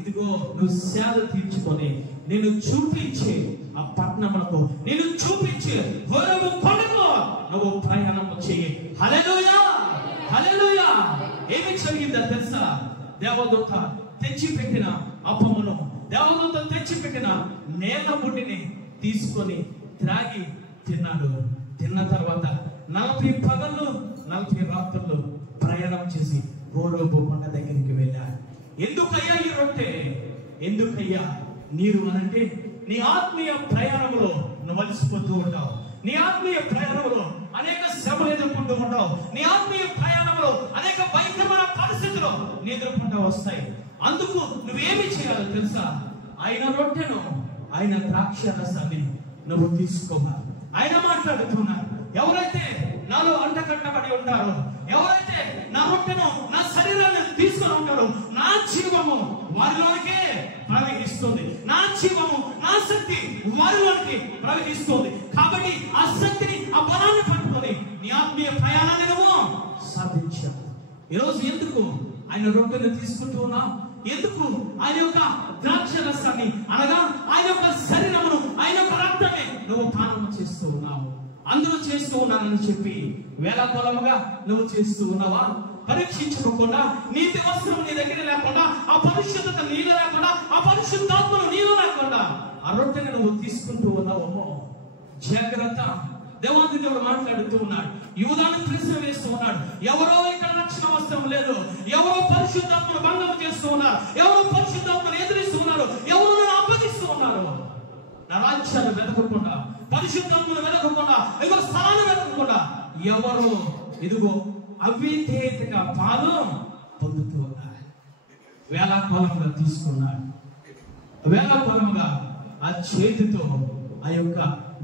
ఇదిగో నువ్వు సేద తీర్చుకొని నేను చూపించి ఆ పట్టణములకు నేను చూపించి హోరేబు కొండకు నువ్వు ప్రయాణము చెయ్యి. హల్లెలూయా. హల్లెలూయా. ఏమి జరిగిందో తెలుసా? దేవదూత తెచ్చిపెట్టిన అప్పమును, దేవదూత తెచ్చిపెట్టిన నేల బుడ్డిని తీసుకొని త్రాగి తిన్నాడు. తిన్న తర్వాత 40 పగళ్ళు 40 రాత్రులు ప్రయాణం చేసి హోరేబు కొండ దగ్గరికి వెళ్ళాడు. ఎందుకయ్యా ఈ రొట్టె, ఎందుకయ్యా నీరు అనంటే, నీ ఆత్మీయ ప్రయాణంలో నువ్వు అలసిపోతూ ఉంటావు. నీ ఆత్మీయ ప్రయాణంలో అనేక శ్రమలు ఎదుర్కొంటూ ఉంటావు. నీ ఆత్మీయ ప్రయాణంలో అనేక భయంకరమైన పరిస్థితులు నీ ఎదుర్కొంటూ వస్తాయి. అందుకు నువ్వేమి చేయాలో తెలుసా? ఆయన రొట్టెను, ఆయన ద్రాక్ష రసాన్ని నువ్వు తీసుకోవాలి. ఆయన మాట్లాడుతున్నారు, ఎవరైతే నాలో అంటకట్టబడి ఉంటారో, ఎవరైతే నా రొట్టెను, నా శరీరాన్ని తీసుకొని ఉంటారో, నా జీవము వారిలోనికే ప్రవహిస్తుంది. నా జీవము, నా శక్తి వారిలోనికి ప్రవహిస్తుంది. కాబట్టి ఆ శక్తిని, ఆ బలాన్ని పట్టుకొని నీ ఆత్మీయ ప్రయాణాన్ని నువ్వు సాధించావు. ఈరోజు ఎందుకు ఆయన రొట్టెను తీసుకుంటూ ఉన్నావు? ఎందుకు ఆయన యొక్క ద్రాక్ష రసాన్ని అనగా ఆయన యొక్క శరీరమును, ఆయన యొక్క రక్తాన్ని నువ్వు పానము చేస్తూ ఉన్నావు? అందరూ చేస్తూ ఉన్నానని చెప్పి వేళాకోళముగా నువ్వు చేస్తూ ఉన్నావా? పరీక్షించుకోకుండా, నీతి వస్త్రం నీ దగ్గర లేకుండా, ఆ పరిశుద్ధత నీలో లేకుండా, ఆ పరిశుద్ధాత్మను నీలో లేకుండా ఆ రొట్టెని నువ్వు తీసుకుంటూ ఉన్నావేమో. జాగ్రత్త. దేవాది దేవుడు మాట్లాడుతూ ఉన్నాడు. యూదాను ప్రశ్న వేస్తూ ఉన్నాడు. ఎవరో ఇక్కడ రక్షణ వస్త్రం లేదు, ఎవరో పరిశుద్ధాత్మను భంగం చేస్తూ ఉన్నారు, ఎవరో పరిశుద్ధాత్మను ఎదిరిస్తూ ఉన్నారు, ఎవరు నన్ను అప్పగిస్తూ ఉన్నారు. నా రాజ్యాన్ని వెతకకుండా, పరిశుద్ధాత్మను వెతకకుండా, ఇదిగో స్థలాన్ని వెతకకుండా ఎవరు ఇదిగో అవిధేయతగా పాలు పొందుతూ ఉన్నారు. వేళాకోళంగా తీసుకున్నాడు. వేళాకోళంగా ఆ చేతితో ఆ యొక్క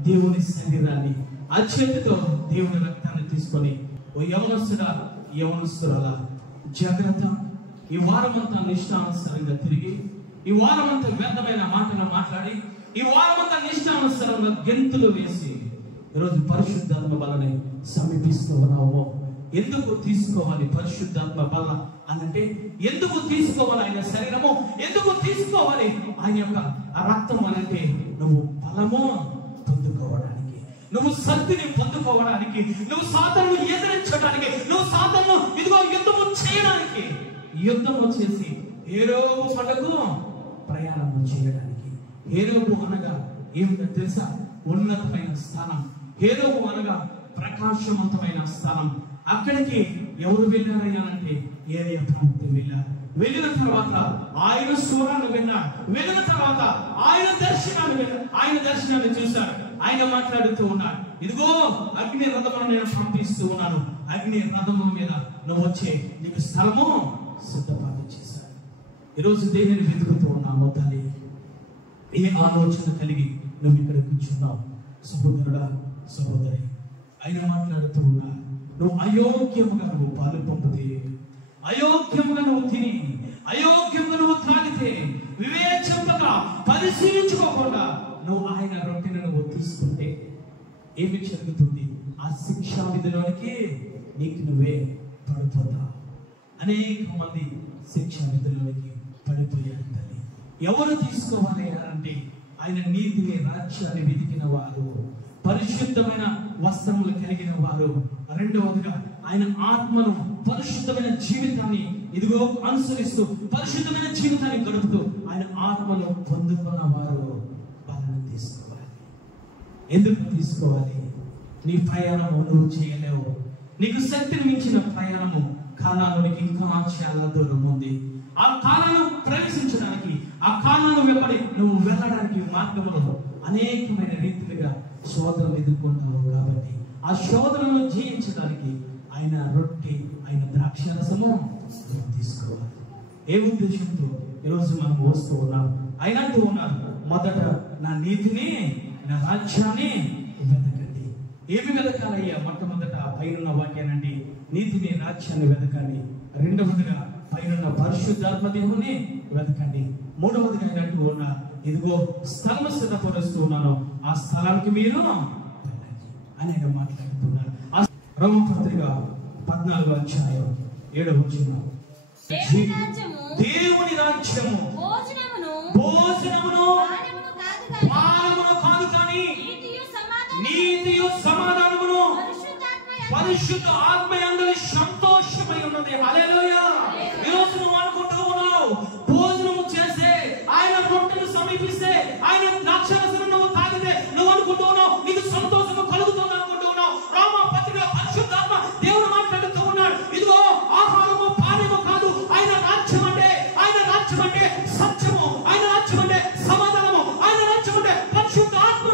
దేవుని శరీరాన్ని, ఆ చేతితో దేవుని రక్తాన్ని తీసుకొని, ఓ యవనస్తుడా, యవనస్తురాలా, జాగ్రత్త. ఈ వారమంతా నిష్ఠానుసారంగా తిరిగి, ఈ వారమంతా వ్యర్థమైన మాటలు మాట్లాడి, ఈ వారమంతా నిష్ఠానుసారంగా గెంతులు వేసి ఈరోజు పరిశుద్ధాత్మ బలని సమీపిస్తూ ఉన్నావు. ఎందుకు తీసుకోవాలి పరిశుద్ధాత్మ బల అనంటే? ఎందుకు తీసుకోవాలి ఆయన శరీరము, ఎందుకు తీసుకోవాలి ఆయన యొక్క రక్తం అనంటే, నువ్వు బలము పొందుకోవడానికి, నువ్వు శక్తిని పొందుకోవడానికి, నువ్వు సాతానును ఎదిరించడానికి, నువ్వు సాతానును ఇదిగో యుద్ధము చేయడానికి, యుద్ధము చేసి హోరేబు కొండకు ప్రయాణము చేయడానికి. హోరేబు అనగా ఏమిటో తెలుసా? ఉన్నతమైన స్థానం. హోరేబు అనగా ప్రకాశవంతమైన స్థానం. అక్కడికి ఎవరు వెళ్ళారయ్యా అంటే ఏలియా ప్రవక్త వెళ్ళారు. వెళ్ళిన తర్వాత ఆయన స్వరాన్ని విన్నారు. వెళ్ళిన తర్వాత ఆయన దర్శనాన్ని చూశారు. ఆయన మాట్లాడుతూ ఉన్నాడు, ఇదిగో అగ్ని రథమును నేను పంపిస్తూ ఉన్నాను, అగ్ని రథము మీద నువ్వు వచ్చే నీకు స్థలము సిద్ధపాటు చేశాను. ఈరోజు దేనిని వెతుకుతూ ఉన్నామో తల్లి, ఏ ఆలోచన కలిగి నువ్వు ఇక్కడ కూర్చున్నావు సహోదరుడా, సహోదరి, ఆయన మాట్లాడుతూ ఉన్నా, నువ్వు అయోగ్యముగా నువ్వు పాలు పొందితే, అయోగ్యముగా నువ్వు తిని, అయోగ్యముగా నువ్వు త్రాగితే, వివేచంగా పరిశీలించుకోకుండా నువ్వు ఆయన రొట్టెను నువ్వు తీసుకుంటే ఏమి జరుగుతుంది? ఆ శిక్షా విధిలోనికి నీకు నువ్వే పడిపోతావు. అనేక మంది శిక్షా విధిలోనికి పడిపోయారు తల్లి. ఎవరు తీసుకోవాలి అంటే ఆయన నీతిని, రాజ్యాన్ని వెతికిన వారు, పరిశుద్ధమైన వస్త్రములు కలిగిన వారు, రెండవదిగా ఆయన ఆత్మను, పరిశుద్ధమైన జీవితాన్ని ఇదిగో అనుసరిస్తూ పరిశుద్ధమైన జీవితాన్ని గడుపుతూ ఆయన ఆత్మను పొందుకున్న వారు వాళ్ళని తీసుకోవాలి. ఎందుకు తీసుకోవాలి? నీ ప్రయాణము నువ్వు చేయలేవు. నీకు శక్తిని మించిన ప్రయాణము కాలానికి ఇంకా చాలా దూరం ఉంది. ఆ కాలాన్ని ప్రవేశించడానికి, ఆ కాలాన్ని వెంబడి నువ్వు వెళ్ళడానికి మార్గంలో అనేకమైన రీతిలుగా శోధనలు ఎదుర్కొంటావు. కాబట్టి ఆ శోధనను జయించడానికి ఆయన రొట్టె, ఆయన ద్రాక్షరసము తీసుకోవాలి. ఏ ఉద్దేశంతో ఈరోజు మనం వస్తూ ఉన్నాం? ఆయన అంటూ ఉన్నారు, మొదట నా నీతిని, నా రాజ్యాన్ని వెతకండి. ఏమి వెతకాలయ్యా? మొట్టమొదట పైన వాక్యానండి, నీతిని, రాజ్యాన్ని వెతకండి. రెండవదిగా పైన పరిశుద్ధాత్మ దేవుని వెతకండి. మూడవదిగా ఆయన అంటూ ఉన్నారు, ఇదిగో స్థలం సిద్ధపరుస్తూ ఉన్నాను, ఆ స్థలానికి మీరు అని ఆయన మాట్లాడుతున్నారు. రోమపత్రిక 14వ అధ్యాయం 7వ వచనం, దేవుని రాజ్యము భోజనమును పానమును కాదు కానీ నీతియు సమాధానమును పరిశుద్ధ ఆత్మయందలి సంతోషమై ఉన్నది. హల్లెలూయా. ఈరోజు నువ్వు అనుకుంటూ ఉన్నావు, భోజనము చేస్తే, ఆయన రొట్టెను సమీపిస్తే, ఆయన ద్రాక్షరసం నువ్వు తాగితే నువ్వు అనుకుంటూ ఉన్నావు నీకు సంతోషము కలుగుతుంది అనుకుంటూ ఉన్నావు. రోమపత్రిక పరిశుద్ధాత్మ దేవుడు మాట్లాడుతూ ఉన్నాడు, ఇదిగో ఆహారము పానము కాదు, ఆయన రాజ్యం అంటే, ఆయన రాజ్యం అంటే సత్యము, ఆయన రాజ్యం అంటే సమాధానము, ఆయన రాజ్యం అంటే పరిశుద్ధ ఆత్మ.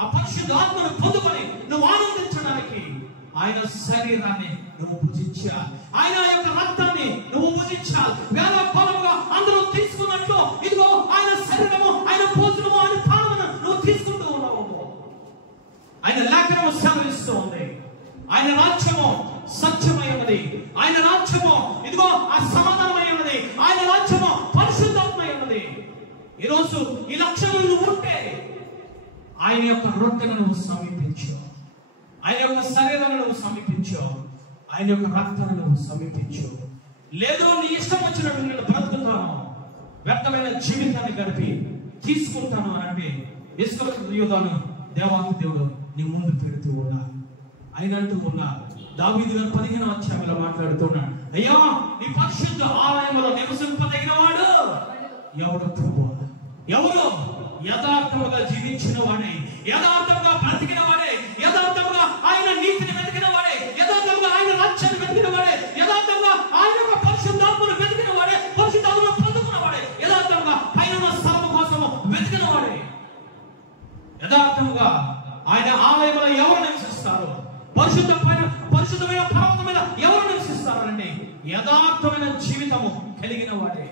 ఆ పరిశుద్ధ ఆత్మను పొందుకొని నువ్వు ఆనందించడానికి ఆయన శరీరాన్ని నువ్వు భుజించాలి, ఆయన యొక్క రక్తాన్ని నువ్వు భుజించాలి. వేల కాలముగా అందరూ తీసుకున్నట్లు ఇదిగో ఆయన శరీరము, ఆయన భోజనము, ఆయన పానమును నువ్వు తీసుకుంటూ ఉన్నావు. ఆయన లేఖనము సెలవిస్తూ ఉంది, ఆయన రాజ్యము సత్యమై ఉన్నది, ఆయన రాజ్యము ఇదిగో ఆ సమాధానమై ఉన్నది, ఆయన రాజ్యము పరిశుద్ధాత్మై ఉన్నది. ఈరోజు ఈ లక్షణాలు నువ్వు ఉంటే ఆయన యొక్క రొట్టెను నువ్వు సమీపించు, ఆయన యొక్క శరీరాన్ని నువ్వు సమీపించు, ఆయన యొక్క రక్తాన్ని నువ్వు సమీపించు. లేదు నీ ఇష్టం వచ్చినట్టు నేను బ్రతుకుతాను, వ్యర్థమైన జీవితాన్ని గడిపి తీసుకుంటాను అని అంటే ఇష్టను దేవాకు దేవుడు నీ ముందు పెడుతూ ఉన్నా. ఆయన అంటూ ఉన్నా, దావీదు గారు 15వ అధ్యాయంలో మాట్లాడుతున్నాడు, అయ్యా నీ పరిశుద్ధ ఆలయంలో నివసింపదగిన వాడు ఎవడు ప్రభువా? ఎవరు? యథార్థముగా జీవించిన వాడే, యథార్థముగా బ్రతికిన వాడే, యథార్థముగా ఆయన నీతిని వెతికిన వాడే, యథార్థముగా ఆయన రాజ్యాన్ని వెతికిన వాడే, యథార్థముగా ఆయన యొక్క పరిశుద్ధాత్మను వెతికిన వాడే, పరిశుద్ధాత్మను పొందుకున్న వాడే, యథార్థముగా పైన స్థలము కోసము వెతికిన వాడే. యథార్థముగా ఆయన ఆలయంలో ఎవరు నివసిస్తారు? పరిశుద్ధమైన పర్వతం మీద ఎవరు నివసిస్తారు అంటే యథార్థమైన జీవితము కలిగిన వాడే.